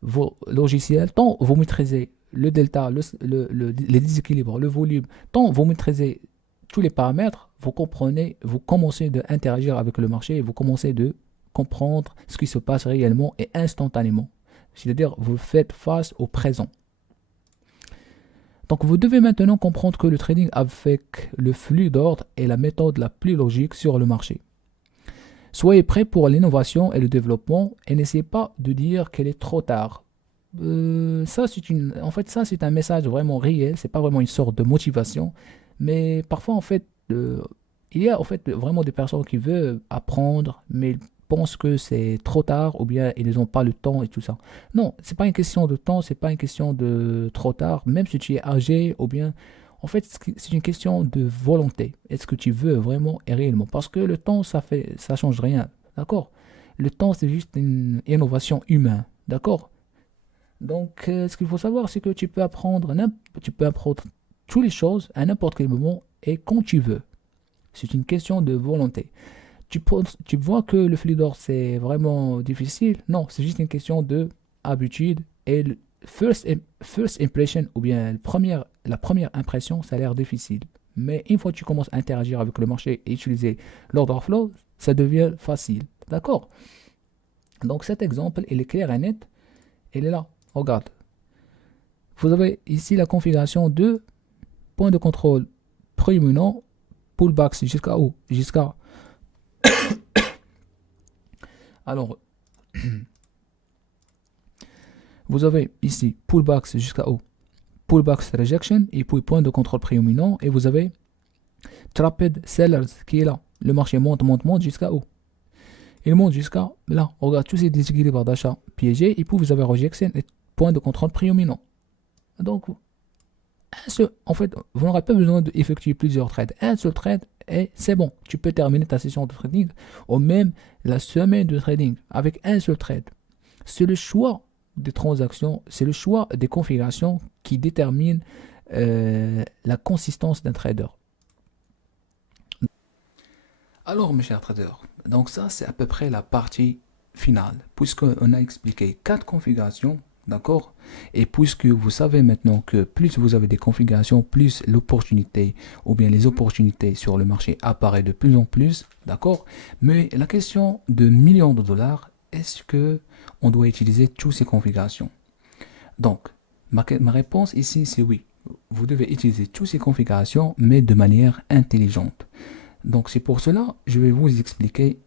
vos logiciels, tant vous maîtrisez le delta, les déséquilibres, le volume, tant vous maîtrisez tous les paramètres, vous comprenez, vous commencez à interagir avec le marché et vous commencez de comprendre ce qui se passe réellement et instantanément. C'est-à-dire, vous faites face au présent. Donc, vous devez maintenant comprendre que le trading avec le flux d'ordre est la méthode la plus logique sur le marché. Soyez prêts pour l'innovation et le développement et n'essayez pas de dire qu'il est trop tard. Ça, c'est un message vraiment réel. C'est pas vraiment une sorte de motivation, mais parfois, en fait, il y a en fait vraiment des personnes qui veulent apprendre, mais pensent que c'est trop tard ou bien ils n'ont pas le temps et tout ça. Non, c'est pas une question de temps, c'est pas une question de trop tard, même si tu es âgé ou bien en fait c'est une question de volonté. Est-ce que tu veux vraiment et réellement? Parce que le temps ça change rien, d'accord? Le temps c'est juste une innovation humaine, d'accord? Donc ce qu'il faut savoir c'est que tu peux apprendre toutes les choses à n'importe quel moment et quand tu veux. C'est une question de volonté. Tu vois que le flux d'or c'est vraiment difficile? Non, c'est juste une question de habitude et le first impression ou bien la première impression ça a l'air difficile. Mais une fois que tu commences à interagir avec le marché et utiliser l'order flow, ça devient facile. D'accord? Donc cet exemple, il est clair et net. Il est là. Regarde. Vous avez ici la configuration de point de contrôle prédominant, pullbacks jusqu'à où? Jusqu'à alors, vous avez ici pullbacks jusqu'à haut, pullbacks rejection et puis point de contrôle prédominant et vous avez trapped sellers qui est là. Le marché monte jusqu'à haut. il monte jusqu'à là. On regarde tous ces déséquilibres d'achat piégés et puis vous avez rejection et point de contrôle prédominant. Donc, en fait, vous n'aurez pas besoin d'effectuer plusieurs trades. Un seul trade et c'est bon. Tu peux terminer ta session de trading ou même la semaine de trading avec un seul trade. C'est le choix des transactions, c'est le choix des configurations qui détermine la consistance d'un trader. Alors, mes chers traders, donc ça, c'est à peu près la partie finale, puisqu'on a expliqué 4 configurations, d'accord? Et puisque vous savez maintenant que plus vous avez des configurations, plus l'opportunité, ou bien les opportunités sur le marché apparaissent de plus en plus, d'accord? Mais la question de millions de dollars, est-ce que on doit utiliser toutes ces configurations? Donc, ma réponse ici, c'est oui. Vous devez utiliser toutes ces configurations, mais de manière intelligente. Donc c'est pour cela que je vais vous expliquer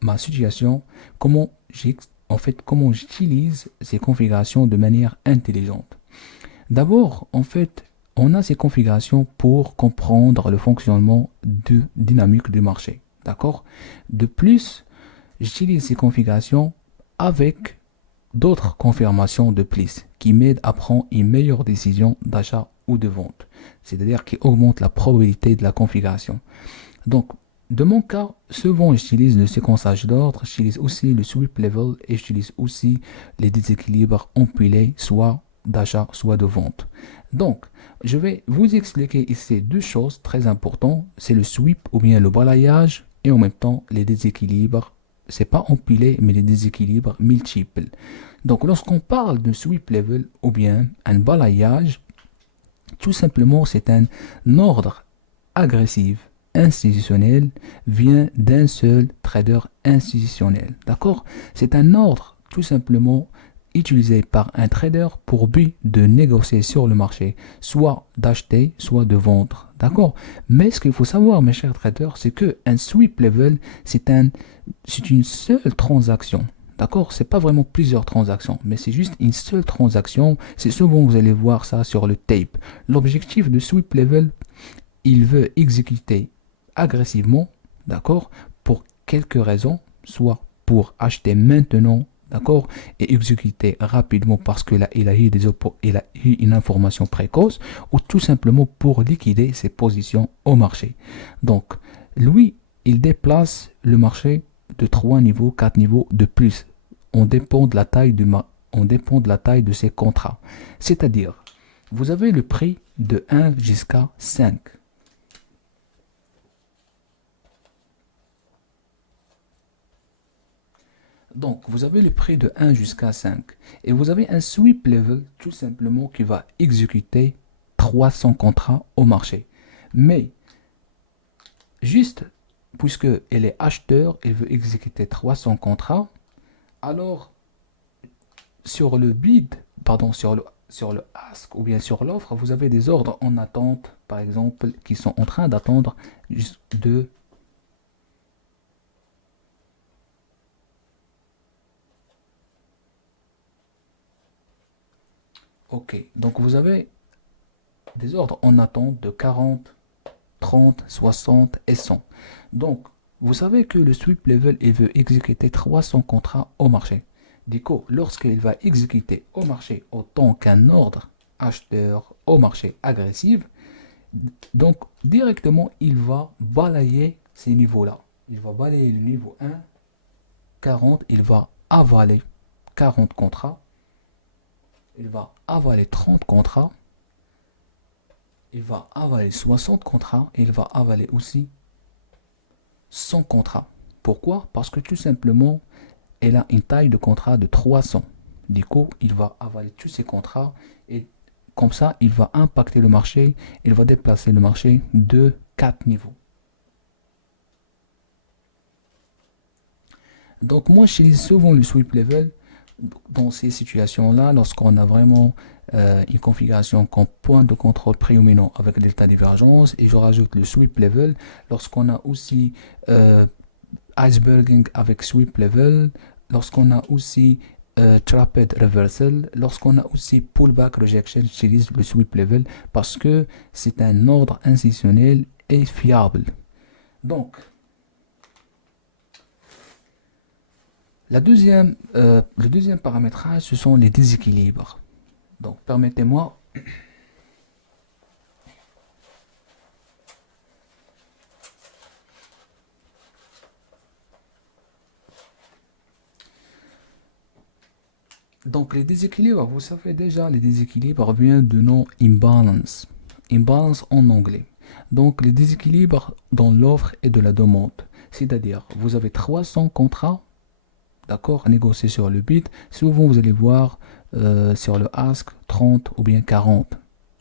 ma situation, comment j'utilise ces configurations de manière intelligente. D'abord, en fait, on a ces configurations pour comprendre le fonctionnement dynamique du marché. D'accord? De plus, j'utilise ces configurations avec d'autres confirmations de plus qui m'aident à prendre une meilleure décision d'achat ou de vente. C'est-à-dire qui augmentent la probabilité de la configuration. Donc, de mon cas, souvent j'utilise le séquençage d'ordre, j'utilise aussi le sweep level et j'utilise aussi les déséquilibres empilés, soit d'achat, soit de vente. Donc, je vais vous expliquer ici deux choses très importantes. C'est le sweep ou bien le balayage et en même temps les déséquilibres. C'est pas empilé, mais les déséquilibres multiples. Donc, lorsqu'on parle de sweep level ou bien un balayage, tout simplement c'est un ordre agressif institutionnel vient d'un seul trader institutionnel. D'accord? C'est un ordre tout simplement utilisé par un trader pour but de négocier sur le marché, soit d'acheter, soit de vendre. D'accord? Mais ce qu'il faut savoir, mes chers traders, c'est que un sweep level, c'est une seule transaction. D'accord? C'est pas vraiment plusieurs transactions, mais c'est juste une seule transaction. C'est souvent, vous allez voir ça sur le tape. L'objectif de sweep level, il veut exécuter agressivement, d'accord, pour quelques raisons, soit pour acheter maintenant, d'accord, et exécuter rapidement parce qu'il a eu une information précoce, ou tout simplement pour liquider ses positions au marché. Donc, lui, il déplace le marché de 3 niveaux, 4 niveaux de plus. On dépend de la taille de ses contrats. C'est-à-dire, vous avez le prix de 1 jusqu'à 5. Donc, vous avez le prix de 1 jusqu'à 5. Et vous avez un sweep level, tout simplement, qui va exécuter 300 contrats au marché. Mais, juste, puisque elle est acheteur, elle veut exécuter 300 contrats, alors, sur le bid, pardon, sur le ask ou bien sur l'offre, vous avez des ordres en attente, par exemple, qui sont en train d'attendre de Ok, donc vous avez des ordres en attente de 40, 30, 60 et 100. Donc, vous savez que le sweep level, il veut exécuter 300 contrats au marché. Du coup, lorsqu'il va exécuter au marché autant qu'un ordre acheteur au marché agressif, donc directement, il va balayer ces niveaux-là. Il va balayer le niveau 1, 40, il va avaler 40 contrats, il va avaler 30 contrats, il va avaler 60 contrats et il va avaler aussi 100 contrats. Pourquoi? Parce que tout simplement, elle a une taille de contrat de 300. Du coup, il va avaler tous ces contrats et comme ça, il va impacter le marché, il va déplacer le marché de 4 niveaux. Donc moi, j'utilise souvent le sweep level dans ces situations-là, lorsqu'on a vraiment une configuration comme point de contrôle prédominant avec delta divergence, et je rajoute le sweep level lorsqu'on a aussi iceberging avec sweep level, lorsqu'on a aussi trapped reversal, lorsqu'on a aussi pullback rejection, j'utilise le sweep level parce que c'est un ordre institutionnel et fiable. Donc, Le deuxième paramétrage, ce sont les déséquilibres. Donc, permettez-moi. Donc, les déséquilibres, vous savez déjà, les déséquilibres viennent du nom imbalance. Imbalance en anglais. Donc, les déséquilibres dans l'offre et de la demande. C'est-à-dire, vous avez 300 contrats, d'accord, négociés sur le bid. Souvent, vous allez voir sur le ask 30 ou bien 40.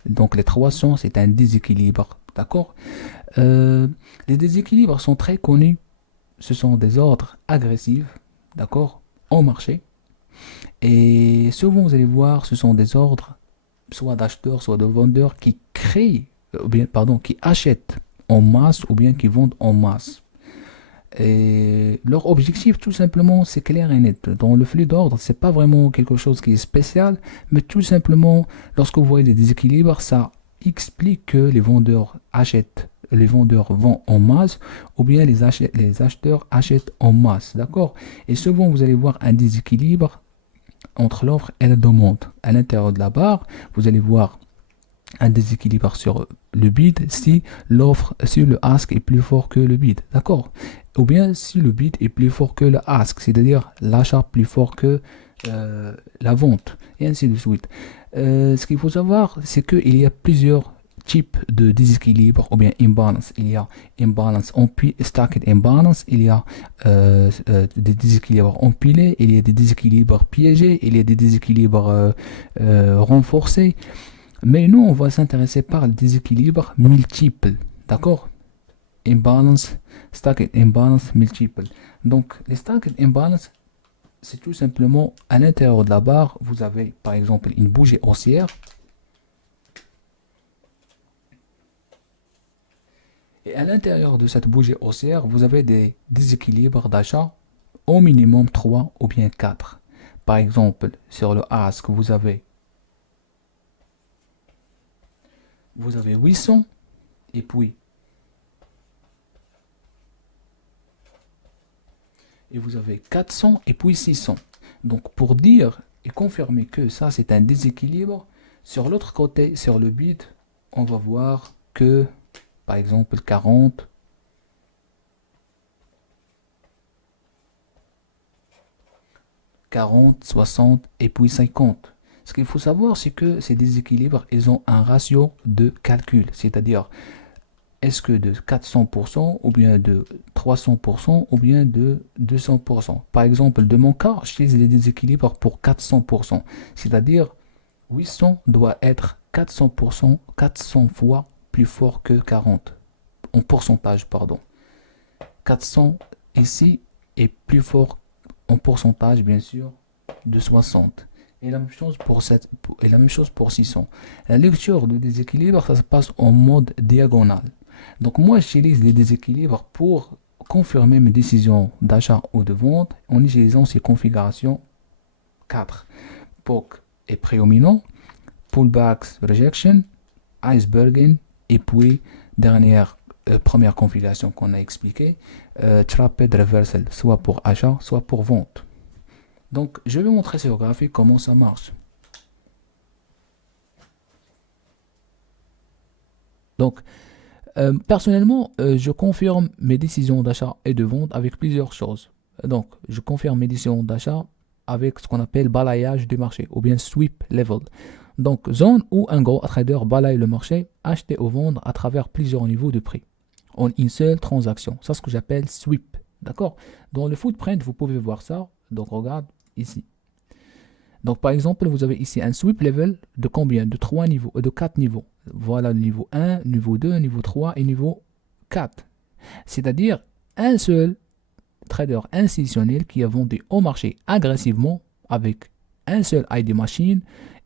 Donc, les 300, c'est un déséquilibre, d'accord. Les déséquilibres sont très connus. Ce sont des ordres agressifs, d'accord, en marché. Et souvent, vous allez voir, ce sont des ordres, soit d'acheteurs, soit de vendeurs, qui créent, ou bien, pardon, qui achètent en masse ou bien qui vendent en masse. Et leur objectif, tout simplement, c'est clair et net. Dans le flux d'ordre, c'est pas vraiment quelque chose qui est spécial, mais tout simplement, lorsque vous voyez des déséquilibres, ça explique que les vendeurs achètent, les vendeurs vendent en masse, ou bien les acheteurs achètent en masse, d'accord? Et souvent, vous allez voir un déséquilibre entre l'offre et la demande. À l'intérieur de la barre, vous allez voir un déséquilibre sur le bid si l'offre, si le ask est plus fort que le bid, d'accord? Ou bien si le bid est plus fort que le ask, c'est-à-dire l'achat plus fort que la vente, et ainsi de suite. Ce qu'il faut savoir, c'est qu'il y a plusieurs types de déséquilibre ou bien imbalance. Il y a imbalance stacked imbalance, il y a des déséquilibres empilés, il y a des déséquilibres piégés, il y a des déséquilibres renforcés. Mais nous, on va s'intéresser par le déséquilibre multiple, d'accord? Imbalance, stacked imbalance multiple. Donc, les stacked imbalance, c'est tout simplement à l'intérieur de la barre, vous avez par exemple une bougie haussière. Et à l'intérieur de cette bougie haussière, vous avez des déséquilibres d'achat au minimum 3 ou bien 4. Par exemple, sur le ask, vous avez 800 et puis vous avez 400 et puis 600. Donc pour dire et confirmer que ça c'est un déséquilibre, sur l'autre côté, sur le bid, on va voir que par exemple 40, 60 et puis 50. Ce qu'il faut savoir, c'est que ces déséquilibres, ils ont un ratio de calcul, c'est-à-dire est-ce que de 400% ou bien de 300% ou bien de 200%. Par exemple, de mon cas, j'utilise les déséquilibres pour 400%, c'est-à-dire 800 doit être 400%, 400 fois plus fort que 40, en pourcentage, pardon. 400 ici est plus fort en pourcentage, bien sûr, de 60. Et la même chose pour 600. La lecture de déséquilibre, ça se passe en mode diagonal. Donc moi, j'utilise les déséquilibres pour confirmer mes décisions d'achat ou de vente en utilisant ces configurations 4. POC et prédominant, pullbacks, rejection, iceberging, et puis dernière première configuration qu'on a expliquée, trapped reversal, soit pour achat, soit pour vente. Donc je vais montrer sur le graphique comment ça marche. Donc personnellement, je confirme mes décisions d'achat et de vente avec plusieurs choses. Donc je confirme mes décisions d'achat avec ce qu'on appelle balayage du marché ou bien sweep level. Donc zone où un gros trader balaye le marché, acheter ou vendre à travers plusieurs niveaux de prix en une seule transaction. Ça, c'est ce que j'appelle sweep. D'accord? Dans le footprint, vous pouvez voir ça. Donc regarde ici. Donc par exemple, vous avez ici un sweep level de combien? De 3 niveaux, de 4 niveaux. Voilà le niveau 1, niveau 2, niveau 3 et niveau 4. C'est-à-dire un seul trader institutionnel qui a vendu au marché agressivement avec un seul ID machine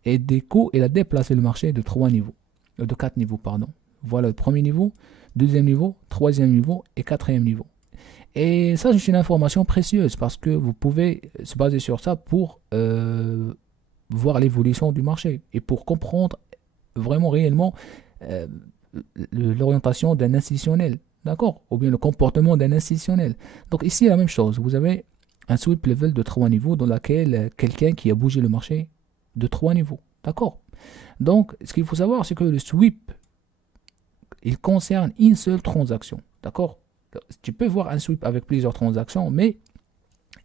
et des coûts, il a déplacé le marché de 3 niveaux, de 4 niveaux, pardon. Voilà le premier niveau, deuxième niveau, troisième niveau et quatrième niveau. Et ça, c'est une information précieuse parce que vous pouvez se baser sur ça pour voir l'évolution du marché et pour comprendre vraiment réellement euh, l'orientation d'un institutionnel, d'accord? Ou bien le comportement d'un institutionnel. Donc ici, la même chose. Vous avez Un sweep level de 3 niveaux dans lequel quelqu'un qui a bougé le marché de 3 niveaux. D'accord? Donc, ce qu'il faut savoir, c'est que le sweep, il concerne une seule transaction. D'accord? Tu peux voir un sweep avec plusieurs transactions, mais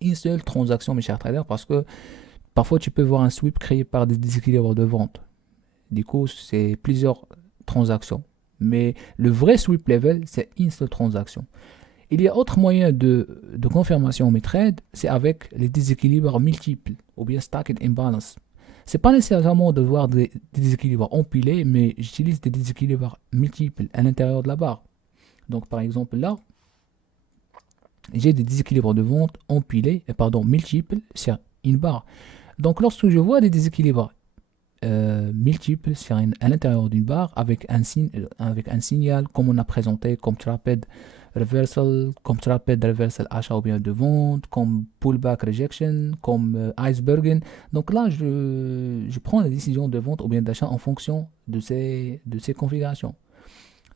une seule transaction, mes chers traders, parce que parfois tu peux voir un sweep créé par des déséquilibres de vente. Du coup, c'est plusieurs transactions. Mais le vrai sweep level, c'est une seule transaction. Il y a autre moyen de confirmation mes trades, c'est avec les déséquilibres multiples ou bien stacked imbalance. C'est pas nécessairement de voir des déséquilibres empilés, mais j'utilise des déséquilibres multiples à l'intérieur de la barre. Donc par exemple là, j'ai des déséquilibres de vente empilés, multiples sur une barre. Donc lorsque je vois des déséquilibres multiples à l'intérieur d'une barre avec avec un signal comme on a présenté, comme traped reversal, comme traped reversal achat ou bien de vente, comme pullback rejection, comme iceberg. Donc là, je prends la décision de vente ou bien d'achat en fonction de ces configurations.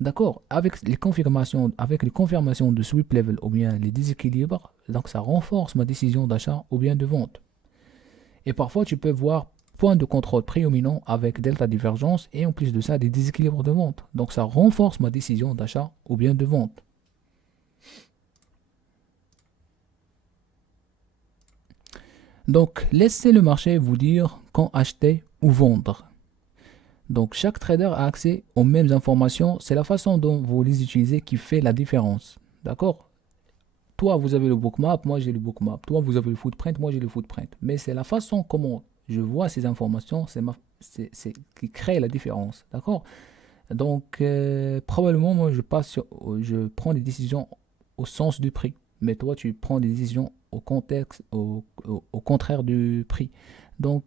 D'accord, avec les confirmations de sweep level ou bien les déséquilibres, donc ça renforce ma décision d'achat ou bien de vente. Et parfois, tu peux voir point de contrôle prédominant avec delta divergence et en plus de ça, des déséquilibres de vente. Donc ça renforce ma décision d'achat ou bien de vente. Donc, laissez le marché vous dire quand acheter ou vendre. Donc, chaque trader a accès aux mêmes informations. C'est la façon dont vous les utilisez qui fait la différence. D'accord? Toi, vous avez le bookmap, moi j'ai le bookmap. Toi, vous avez le footprint, moi j'ai le footprint. Mais c'est la façon comment je vois ces informations, c'est qui crée la différence. D'accord? Donc, probablement, moi je prends des décisions au sens du prix. Mais toi, tu prends des décisions au contraire du prix. Donc,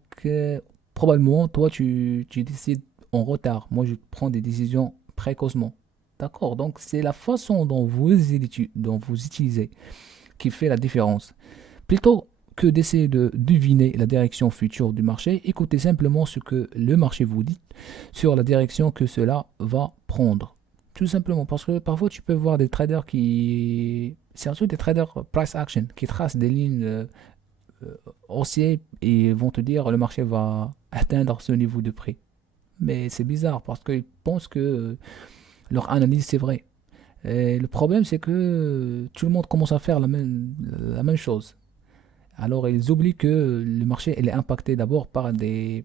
probablement, toi, tu décides en retard. Moi, je prends des décisions précocement. D'accord? Donc, c'est la façon dont vous utilisez qui fait la différence. Plutôt que d'essayer de deviner la direction future du marché, écoutez simplement ce que le marché vous dit sur la direction que cela va prendre. Tout simplement parce que parfois tu peux voir des traders surtout des traders price action, qui tracent des lignes haussières et vont te dire le marché va atteindre ce niveau de prix. Mais c'est bizarre parce qu'ils pensent que leur analyse c'est vrai. Et le problème c'est que tout le monde commence à faire la même chose. Alors ils oublient que le marché il est impacté d'abord par de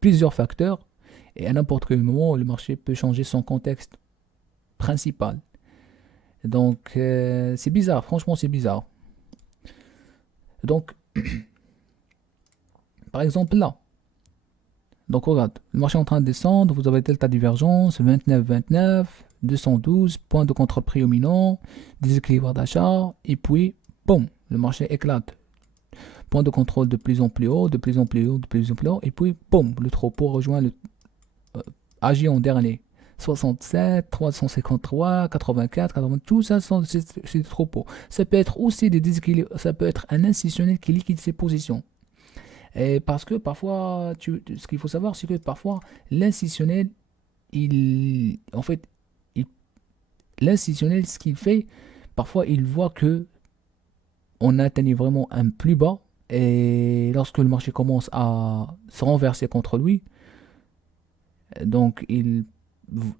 plusieurs facteurs et à n'importe quel moment le marché peut changer son contexte principal. Donc c'est bizarre, franchement c'est bizarre. Donc par exemple là, donc regarde, le marché est en train de descendre, vous avez delta divergence, 29, 212, point de contrôle prédominant, déséquilibre d'achat, et puis, boum, le marché éclate. Point de contrôle de plus en plus haut, de plus en plus haut, de plus en plus haut, et puis, boum, le troupeau rejoint agit en dernier. 67, 353, 84, 80, tout ça, c'est des troupeaux. Ça peut être aussi des déséquilibres, ça peut être un institutionnel qui liquide ses positions. Et parce que parfois, ce qu'il faut savoir, c'est que parfois, l'institutionnel, en fait, l'institutionnel, ce qu'il fait, parfois, il voit que on a atteint vraiment un plus bas, et lorsque le marché commence à se renverser contre lui, donc il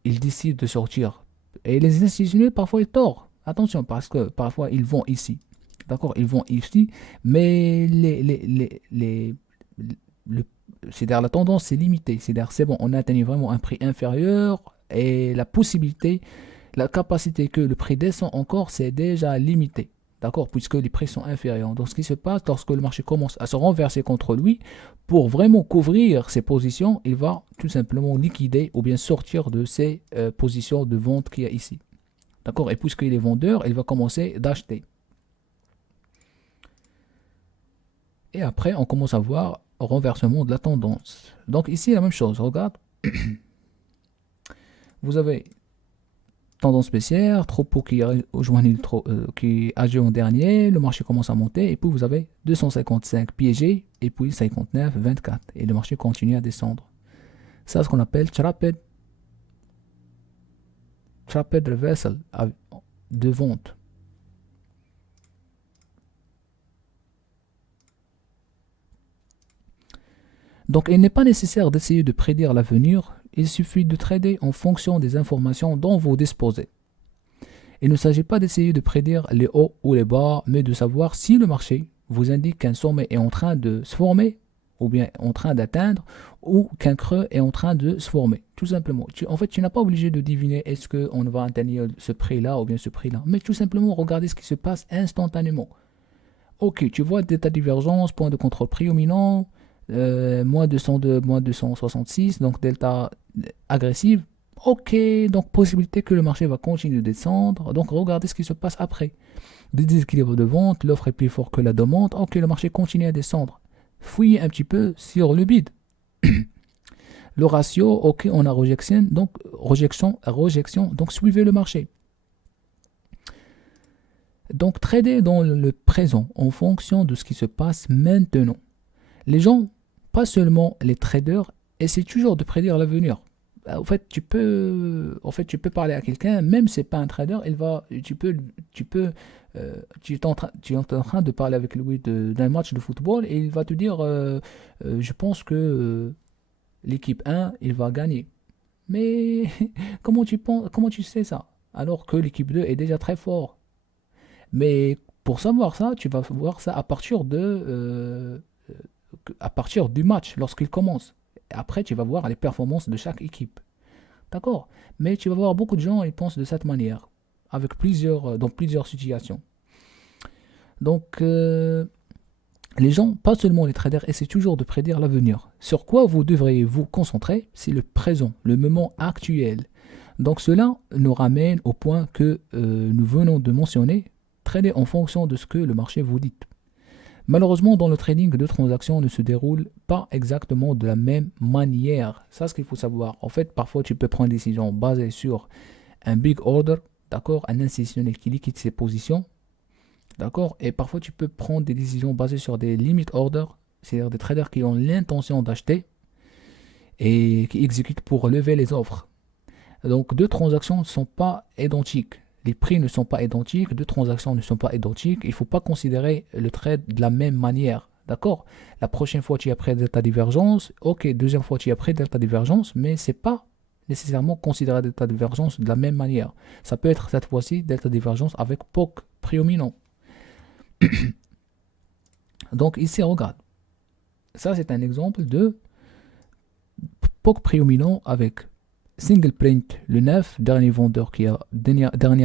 décide de sortir. Et les institutionnels, parfois, ils tordent. Attention, parce que parfois, ils vont ici. D'accord, ils vont ici, mais le, c'est-à-dire la tendance c'est limitée. C'est-à-dire c'est bon, on a atteint vraiment un prix inférieur et la capacité que le prix descend encore, c'est déjà limité. D'accord, puisque les prix sont inférieurs. Donc ce qui se passe lorsque le marché commence à se renverser contre lui, pour vraiment couvrir ses positions, il va tout simplement liquider ou bien sortir de ses positions de vente qu'il y a ici. D'accord, et puisqu'il est vendeur, il va commencer d'acheter. Et après, on commence à voir renversement de la tendance. Donc ici, la même chose. Regarde, vous avez tendance baissière, troupeau qui agit en dernier, le marché commence à monter, et puis vous avez 255 piégés, et puis 59, 24, et le marché continue à descendre. Ça, c'est ce qu'on appelle traped reversal de vente. Donc, il n'est pas nécessaire d'essayer de prédire l'avenir, il suffit de trader en fonction des informations dont vous disposez. Il ne s'agit pas d'essayer de prédire les hauts ou les bas, mais de savoir si le marché vous indique qu'un sommet est en train de se former, ou bien en train d'atteindre, ou qu'un creux est en train de se former. Tout simplement. En fait, tu n'as pas obligé de deviner est-ce qu'on va atteindre ce prix-là ou bien ce prix-là, mais tout simplement regarder ce qui se passe instantanément. Ok, tu vois d'état de divergence, point de contrôle prédominant, moins 202, moins 266, donc delta agressive. Ok, donc possibilité que le marché va continuer de descendre. Donc regardez ce qui se passe après. Des déséquilibres de vente, l'offre est plus forte que la demande. Ok, le marché continue à descendre. Fouillez un petit peu sur le bid. Le ratio, ok, on a rejection, donc suivez le marché. Donc trader dans le présent en fonction de ce qui se passe maintenant. Les gens, pas seulement les traders, essaient toujours de prédire l'avenir. En fait, tu peux parler à quelqu'un, même si c'est pas un trader, tu es en train de parler avec lui d'un match de football et il va te dire, je pense que l'équipe 1, il va gagner. Mais comment tu sais ça? Alors que l'équipe 2 est déjà très fort. Mais pour savoir ça, tu vas voir ça à partir du match, lorsqu'il commence. Et après, tu vas voir les performances de chaque équipe. D'accord? Mais tu vas voir beaucoup de gens, ils pensent de cette manière, dans plusieurs situations. Donc, les gens, pas seulement les traders, essaient toujours de prédire l'avenir. Sur quoi vous devriez vous concentrer? C'est le présent, le moment actuel. Donc, cela nous ramène au point que nous venons de mentionner, trader en fonction de ce que le marché vous dit. Malheureusement, dans le trading, deux transactions ne se déroulent pas exactement de la même manière. Ça, c'est ce qu'il faut savoir. En fait, parfois, tu peux prendre une décision basée sur un big order, d'accord, un institutionnel qui liquide ses positions, d'accord, et parfois, tu peux prendre des décisions basées sur des limit orders, c'est-à-dire des traders qui ont l'intention d'acheter et qui exécutent pour lever les offres. Donc, deux transactions ne sont pas identiques. Les prix ne sont pas identiques, deux transactions ne sont pas identiques. Il ne faut pas considérer le trade de la même manière. D'accord? La prochaine fois, tu as pris delta divergence. Ok, deuxième fois, tu as pris delta divergence, mais ce n'est pas nécessairement considéré delta divergence de la même manière. Ça peut être cette fois-ci delta divergence avec POC prédominant. Donc ici, regarde. Ça, c'est un exemple de POC prédominant avec single print le 9, dernier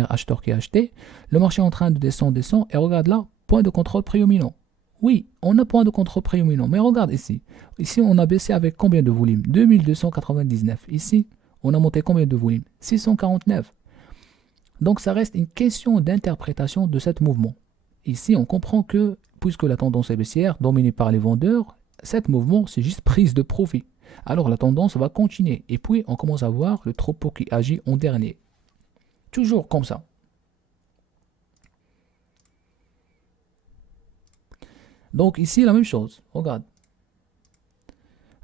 acheteur qui a acheté, le marché est en train de descendre, et regarde là, point de contrôle prédominant. Oui, on a point de contrôle prédominant, mais regarde ici. Ici, on a baissé avec combien de volume? 2299. Ici, on a monté combien de volume? 649. Donc, ça reste une question d'interprétation de ce mouvement. Ici, on comprend que, puisque la tendance est baissière, dominée par les vendeurs, ce mouvement, c'est juste prise de profit. Alors la tendance va continuer. Et puis on commence à voir le troupeau qui agit en dernier. Toujours comme ça. Donc ici la même chose. Regarde.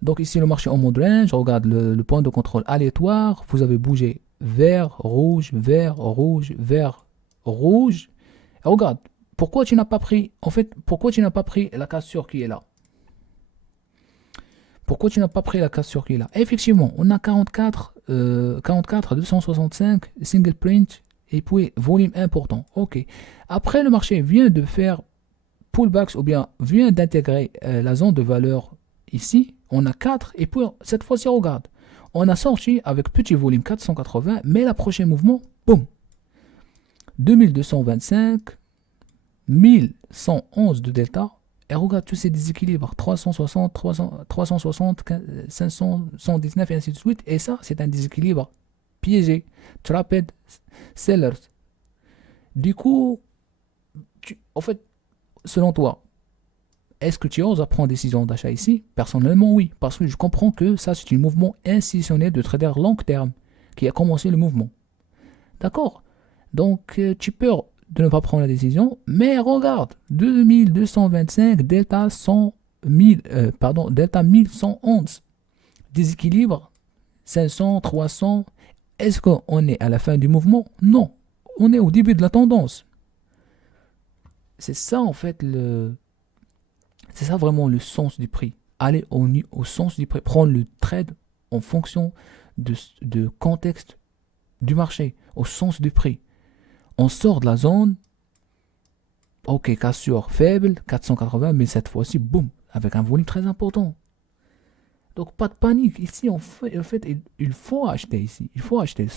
Donc ici le marché en mode range. Regarde le point de contrôle aléatoire. Vous avez bougé vert, rouge, vert, rouge, vert, rouge. Et regarde. Pourquoi tu n'as pas pris la cassure qui est là? Pourquoi tu n'as pas pris la cassure qui est là? Effectivement, on a 44, 265, single print, et puis volume important. Ok. Après, le marché vient de faire pullbacks, ou bien vient d'intégrer la zone de valeur ici. On a 4, et puis cette fois-ci, regarde. On a sorti avec petit volume 480, mais le prochain mouvement, boum. 2225, 1111 de delta. Et regarde tous ces déséquilibres, 360, 360, 500, 119 et ainsi de suite. Et ça, c'est un déséquilibre piégé. Trapped sellers. Du coup, en fait, selon toi, est-ce que tu oses prendre décision d'achat ici? Personnellement, oui. Parce que je comprends que ça, c'est un mouvement institutionnel de trader long terme qui a commencé le mouvement. D'accord? Donc, tu peux de ne pas prendre la décision, mais regarde, 2225, delta 1111, déséquilibre, 500, 300, est-ce qu'on est à la fin du mouvement? Non, on est au début de la tendance. C'est ça en fait c'est ça vraiment le sens du prix. aller au sens du prix, prendre le trade en fonction de contexte du marché, au sens du prix. On sort de la zone, ok, cassure faible, 480, mais cette fois-ci, boum, avec un volume très important. Donc pas de panique. Ici, en fait il faut acheter ici. Il faut acheter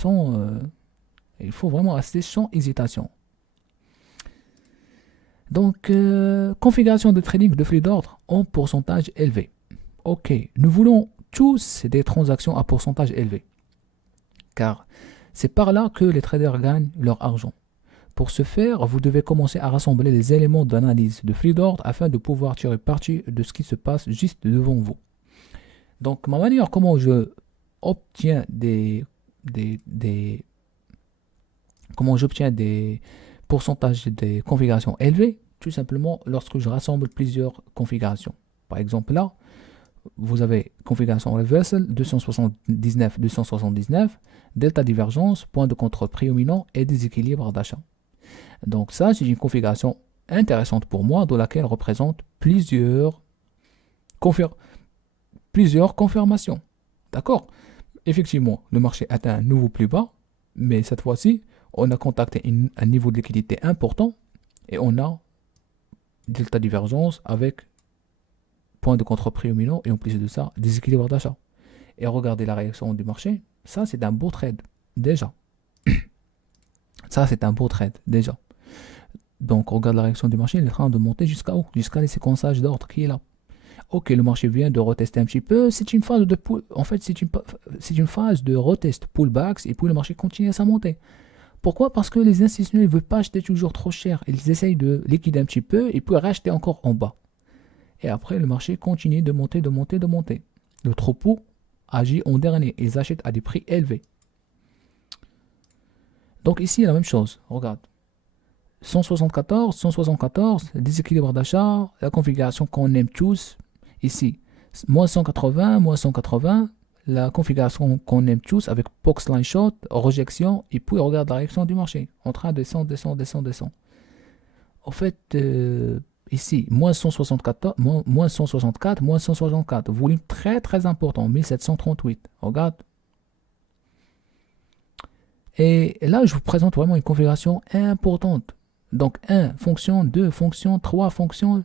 il faut vraiment acheter sans hésitation. Donc, configuration de trading de flux d'ordre en pourcentage élevé. Ok, nous voulons tous des transactions à pourcentage élevé. Car c'est par là que les traders gagnent leur argent. Pour ce faire, vous devez commencer à rassembler les éléments d'analyse de flux d'ordre afin de pouvoir tirer parti de ce qui se passe juste devant vous. Donc, ma manière, comment je obtiens comment j'obtiens des pourcentages des configurations élevées, tout simplement lorsque je rassemble plusieurs configurations. Par exemple, là, vous avez configuration reversal 279, 279, delta divergence, point de contrôle prédominant et déséquilibre d'achat. Donc ça, c'est une configuration intéressante pour moi, dans laquelle représente plusieurs confirmations. D'accord? Effectivement, le marché atteint un nouveau plus bas, mais cette fois-ci, on a contacté un niveau de liquidité important et on a delta divergence avec point de contrôle prédominant et en plus de ça, déséquilibre d'achat. Et regardez la réaction du marché, ça c'est un beau trade déjà. Ça c'est un beau trade déjà. Donc regarde la réaction du marché, il est en train de monter jusqu'à où? Jusqu'à les séquençages d'ordre qui est là. Ok, le marché vient de retester un petit peu, c'est une phase de en fait c'est une phase de retest pullbacks et puis le marché continue à sa montée. Pourquoi? Parce que les institutionnels ne veulent pas acheter toujours trop cher. Ils essayent de liquider un petit peu et puis racheter encore en bas. Et après, le marché continue de monter, de monter, de monter. Le troupeau agit en dernier. Ils achètent à des prix élevés. Donc ici, la même chose. Regarde. 174, 174, déséquilibre d'achat, la configuration qu'on aime tous. Ici, moins 180, moins 180, la configuration qu'on aime tous avec box line short, rejection, et puis regarde la réaction du marché. En train de descendre, descendre, descendre, descendre. En fait, ici, moins 164, moins 164, moins 164. Volume très très important, 1738. Regarde. Et là, je vous présente vraiment une configuration importante. Donc 1 fonction, 2 fonctions, 3 fonctions.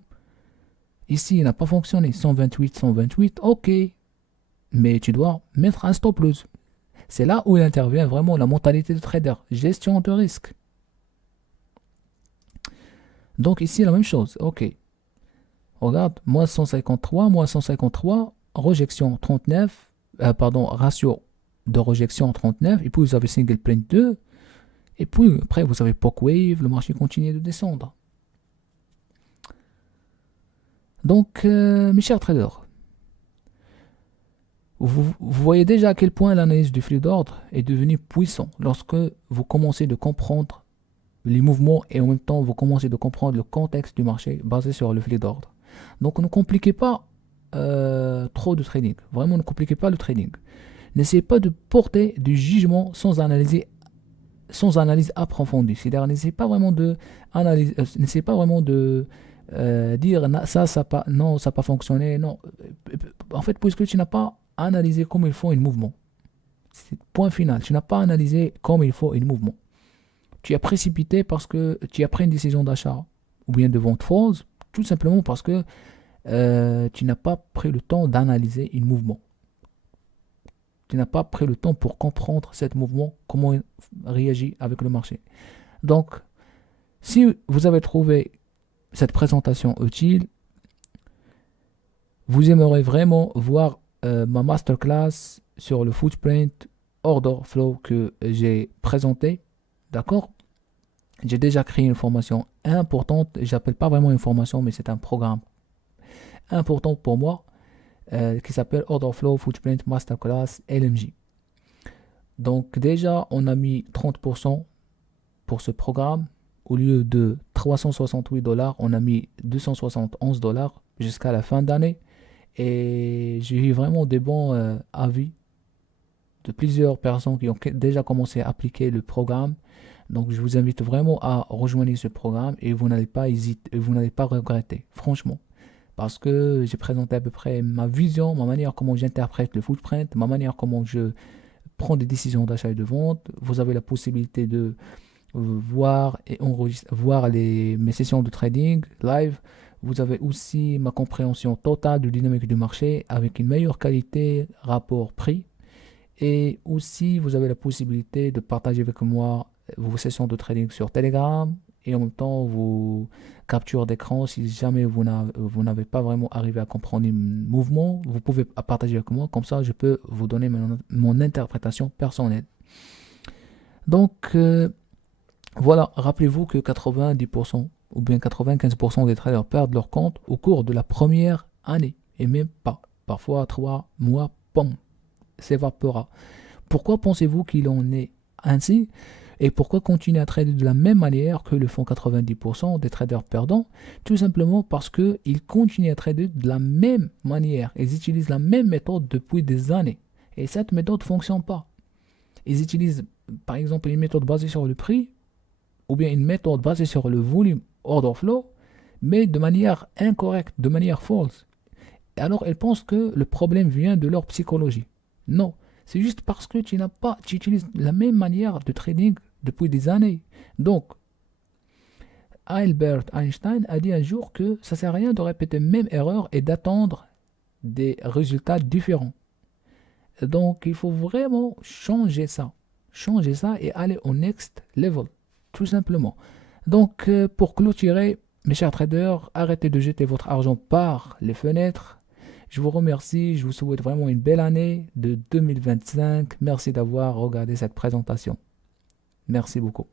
Ici, il n'a pas fonctionné. 128, 128, ok. Mais tu dois mettre un stop loss. C'est là où il intervient vraiment la mentalité de trader. Gestion de risque. Donc ici, la même chose. Ok. Regarde, moins 153, moins 153, rejection 39, ratio de rejection 39, et puis vous avez single print 2, et puis après vous avez poke wave, le marché continue de descendre. Donc, mes chers traders, vous voyez déjà à quel point l'analyse du flux d'ordre est devenue puissante lorsque vous commencez de comprendre les mouvements et en même temps vous commencez de comprendre le contexte du marché basé sur le flux d'ordre. Donc ne compliquez pas trop de trading. Vraiment ne compliquez pas le trading. N'essayez pas de porter du jugement sans analyse approfondie. C'est-à-dire n'essayez pas vraiment de dire non, ça n'a pas fonctionné. Non. En fait, puisque tu n'as pas analysé comme il faut un mouvement. C'est point final. Tu n'as pas analysé comme il faut un mouvement. Tu as précipité parce que tu as pris une décision d'achat ou bien de vente fausse, tout simplement parce que tu n'as pas pris le temps d'analyser un mouvement. Tu n'as pas pris le temps pour comprendre ce mouvement, comment il réagit avec le marché. Donc, si vous avez trouvé cette présentation utile, vous aimeriez vraiment voir ma masterclass sur le footprint order flow que j'ai présenté. D'accord? J'ai déjà créé une formation importante. J'appelle pas vraiment une formation, mais c'est un programme important pour moi qui s'appelle Order Flow Footprint Masterclass LMJ. Donc déjà, on a mis 30% pour ce programme. Au lieu de 368$, on a mis 271$ jusqu'à la fin d'année. Et j'ai eu vraiment des bons avis de plusieurs personnes qui ont déjà commencé à appliquer le programme. Donc je vous invite vraiment à rejoindre ce programme et vous n'allez pas hésiter, vous n'allez pas regretter, franchement. parce que j'ai présenté à peu près ma vision, ma manière comment j'interprète le footprint, ma manière comment je prends des décisions d'achat et de vente. Vous avez la possibilité de voir et enregistrer, voir mes sessions de trading live. Vous avez aussi ma compréhension totale de dynamique du marché avec une meilleure qualité rapport-prix. Et aussi, vous avez la possibilité de partager avec moi vos sessions de trading sur Telegram et en même temps vos captures d'écran. Si jamais vous n'avez pas vraiment arrivé à comprendre un mouvement, vous pouvez partager avec moi. Comme ça, je peux vous donner mon interprétation personnelle. Donc, voilà, rappelez-vous que 90% ou bien 95% des traders perdent leur compte au cours de la première année. Et même pas. Parfois 3 mois, pom, s'évapora. Pourquoi pensez-vous qu'il en est ainsi? Et pourquoi continuer à trader de la même manière que le font 90% des traders perdants? Tout simplement parce qu'ils continuent à trader de la même manière. Ils utilisent la même méthode depuis des années. Et cette méthode ne fonctionne pas. Ils utilisent par exemple une méthode basée sur le prix ou bien une méthode basée sur le volume order flow, mais de manière incorrecte, de manière fausse. Et alors, elles pensent que le problème vient de leur psychologie. Non, c'est juste parce que tu utilises la même manière de trading depuis des années. Donc, Albert Einstein a dit un jour que ça ne sert à rien de répéter la même erreur et d'attendre des résultats différents. Donc, il faut vraiment changer ça. Changer ça et aller au next level. Tout simplement. Donc, pour clôturer, mes chers traders, arrêtez de jeter votre argent par les fenêtres. Je vous remercie, je vous souhaite vraiment une belle année de 2025. Merci d'avoir regardé cette présentation. Merci beaucoup.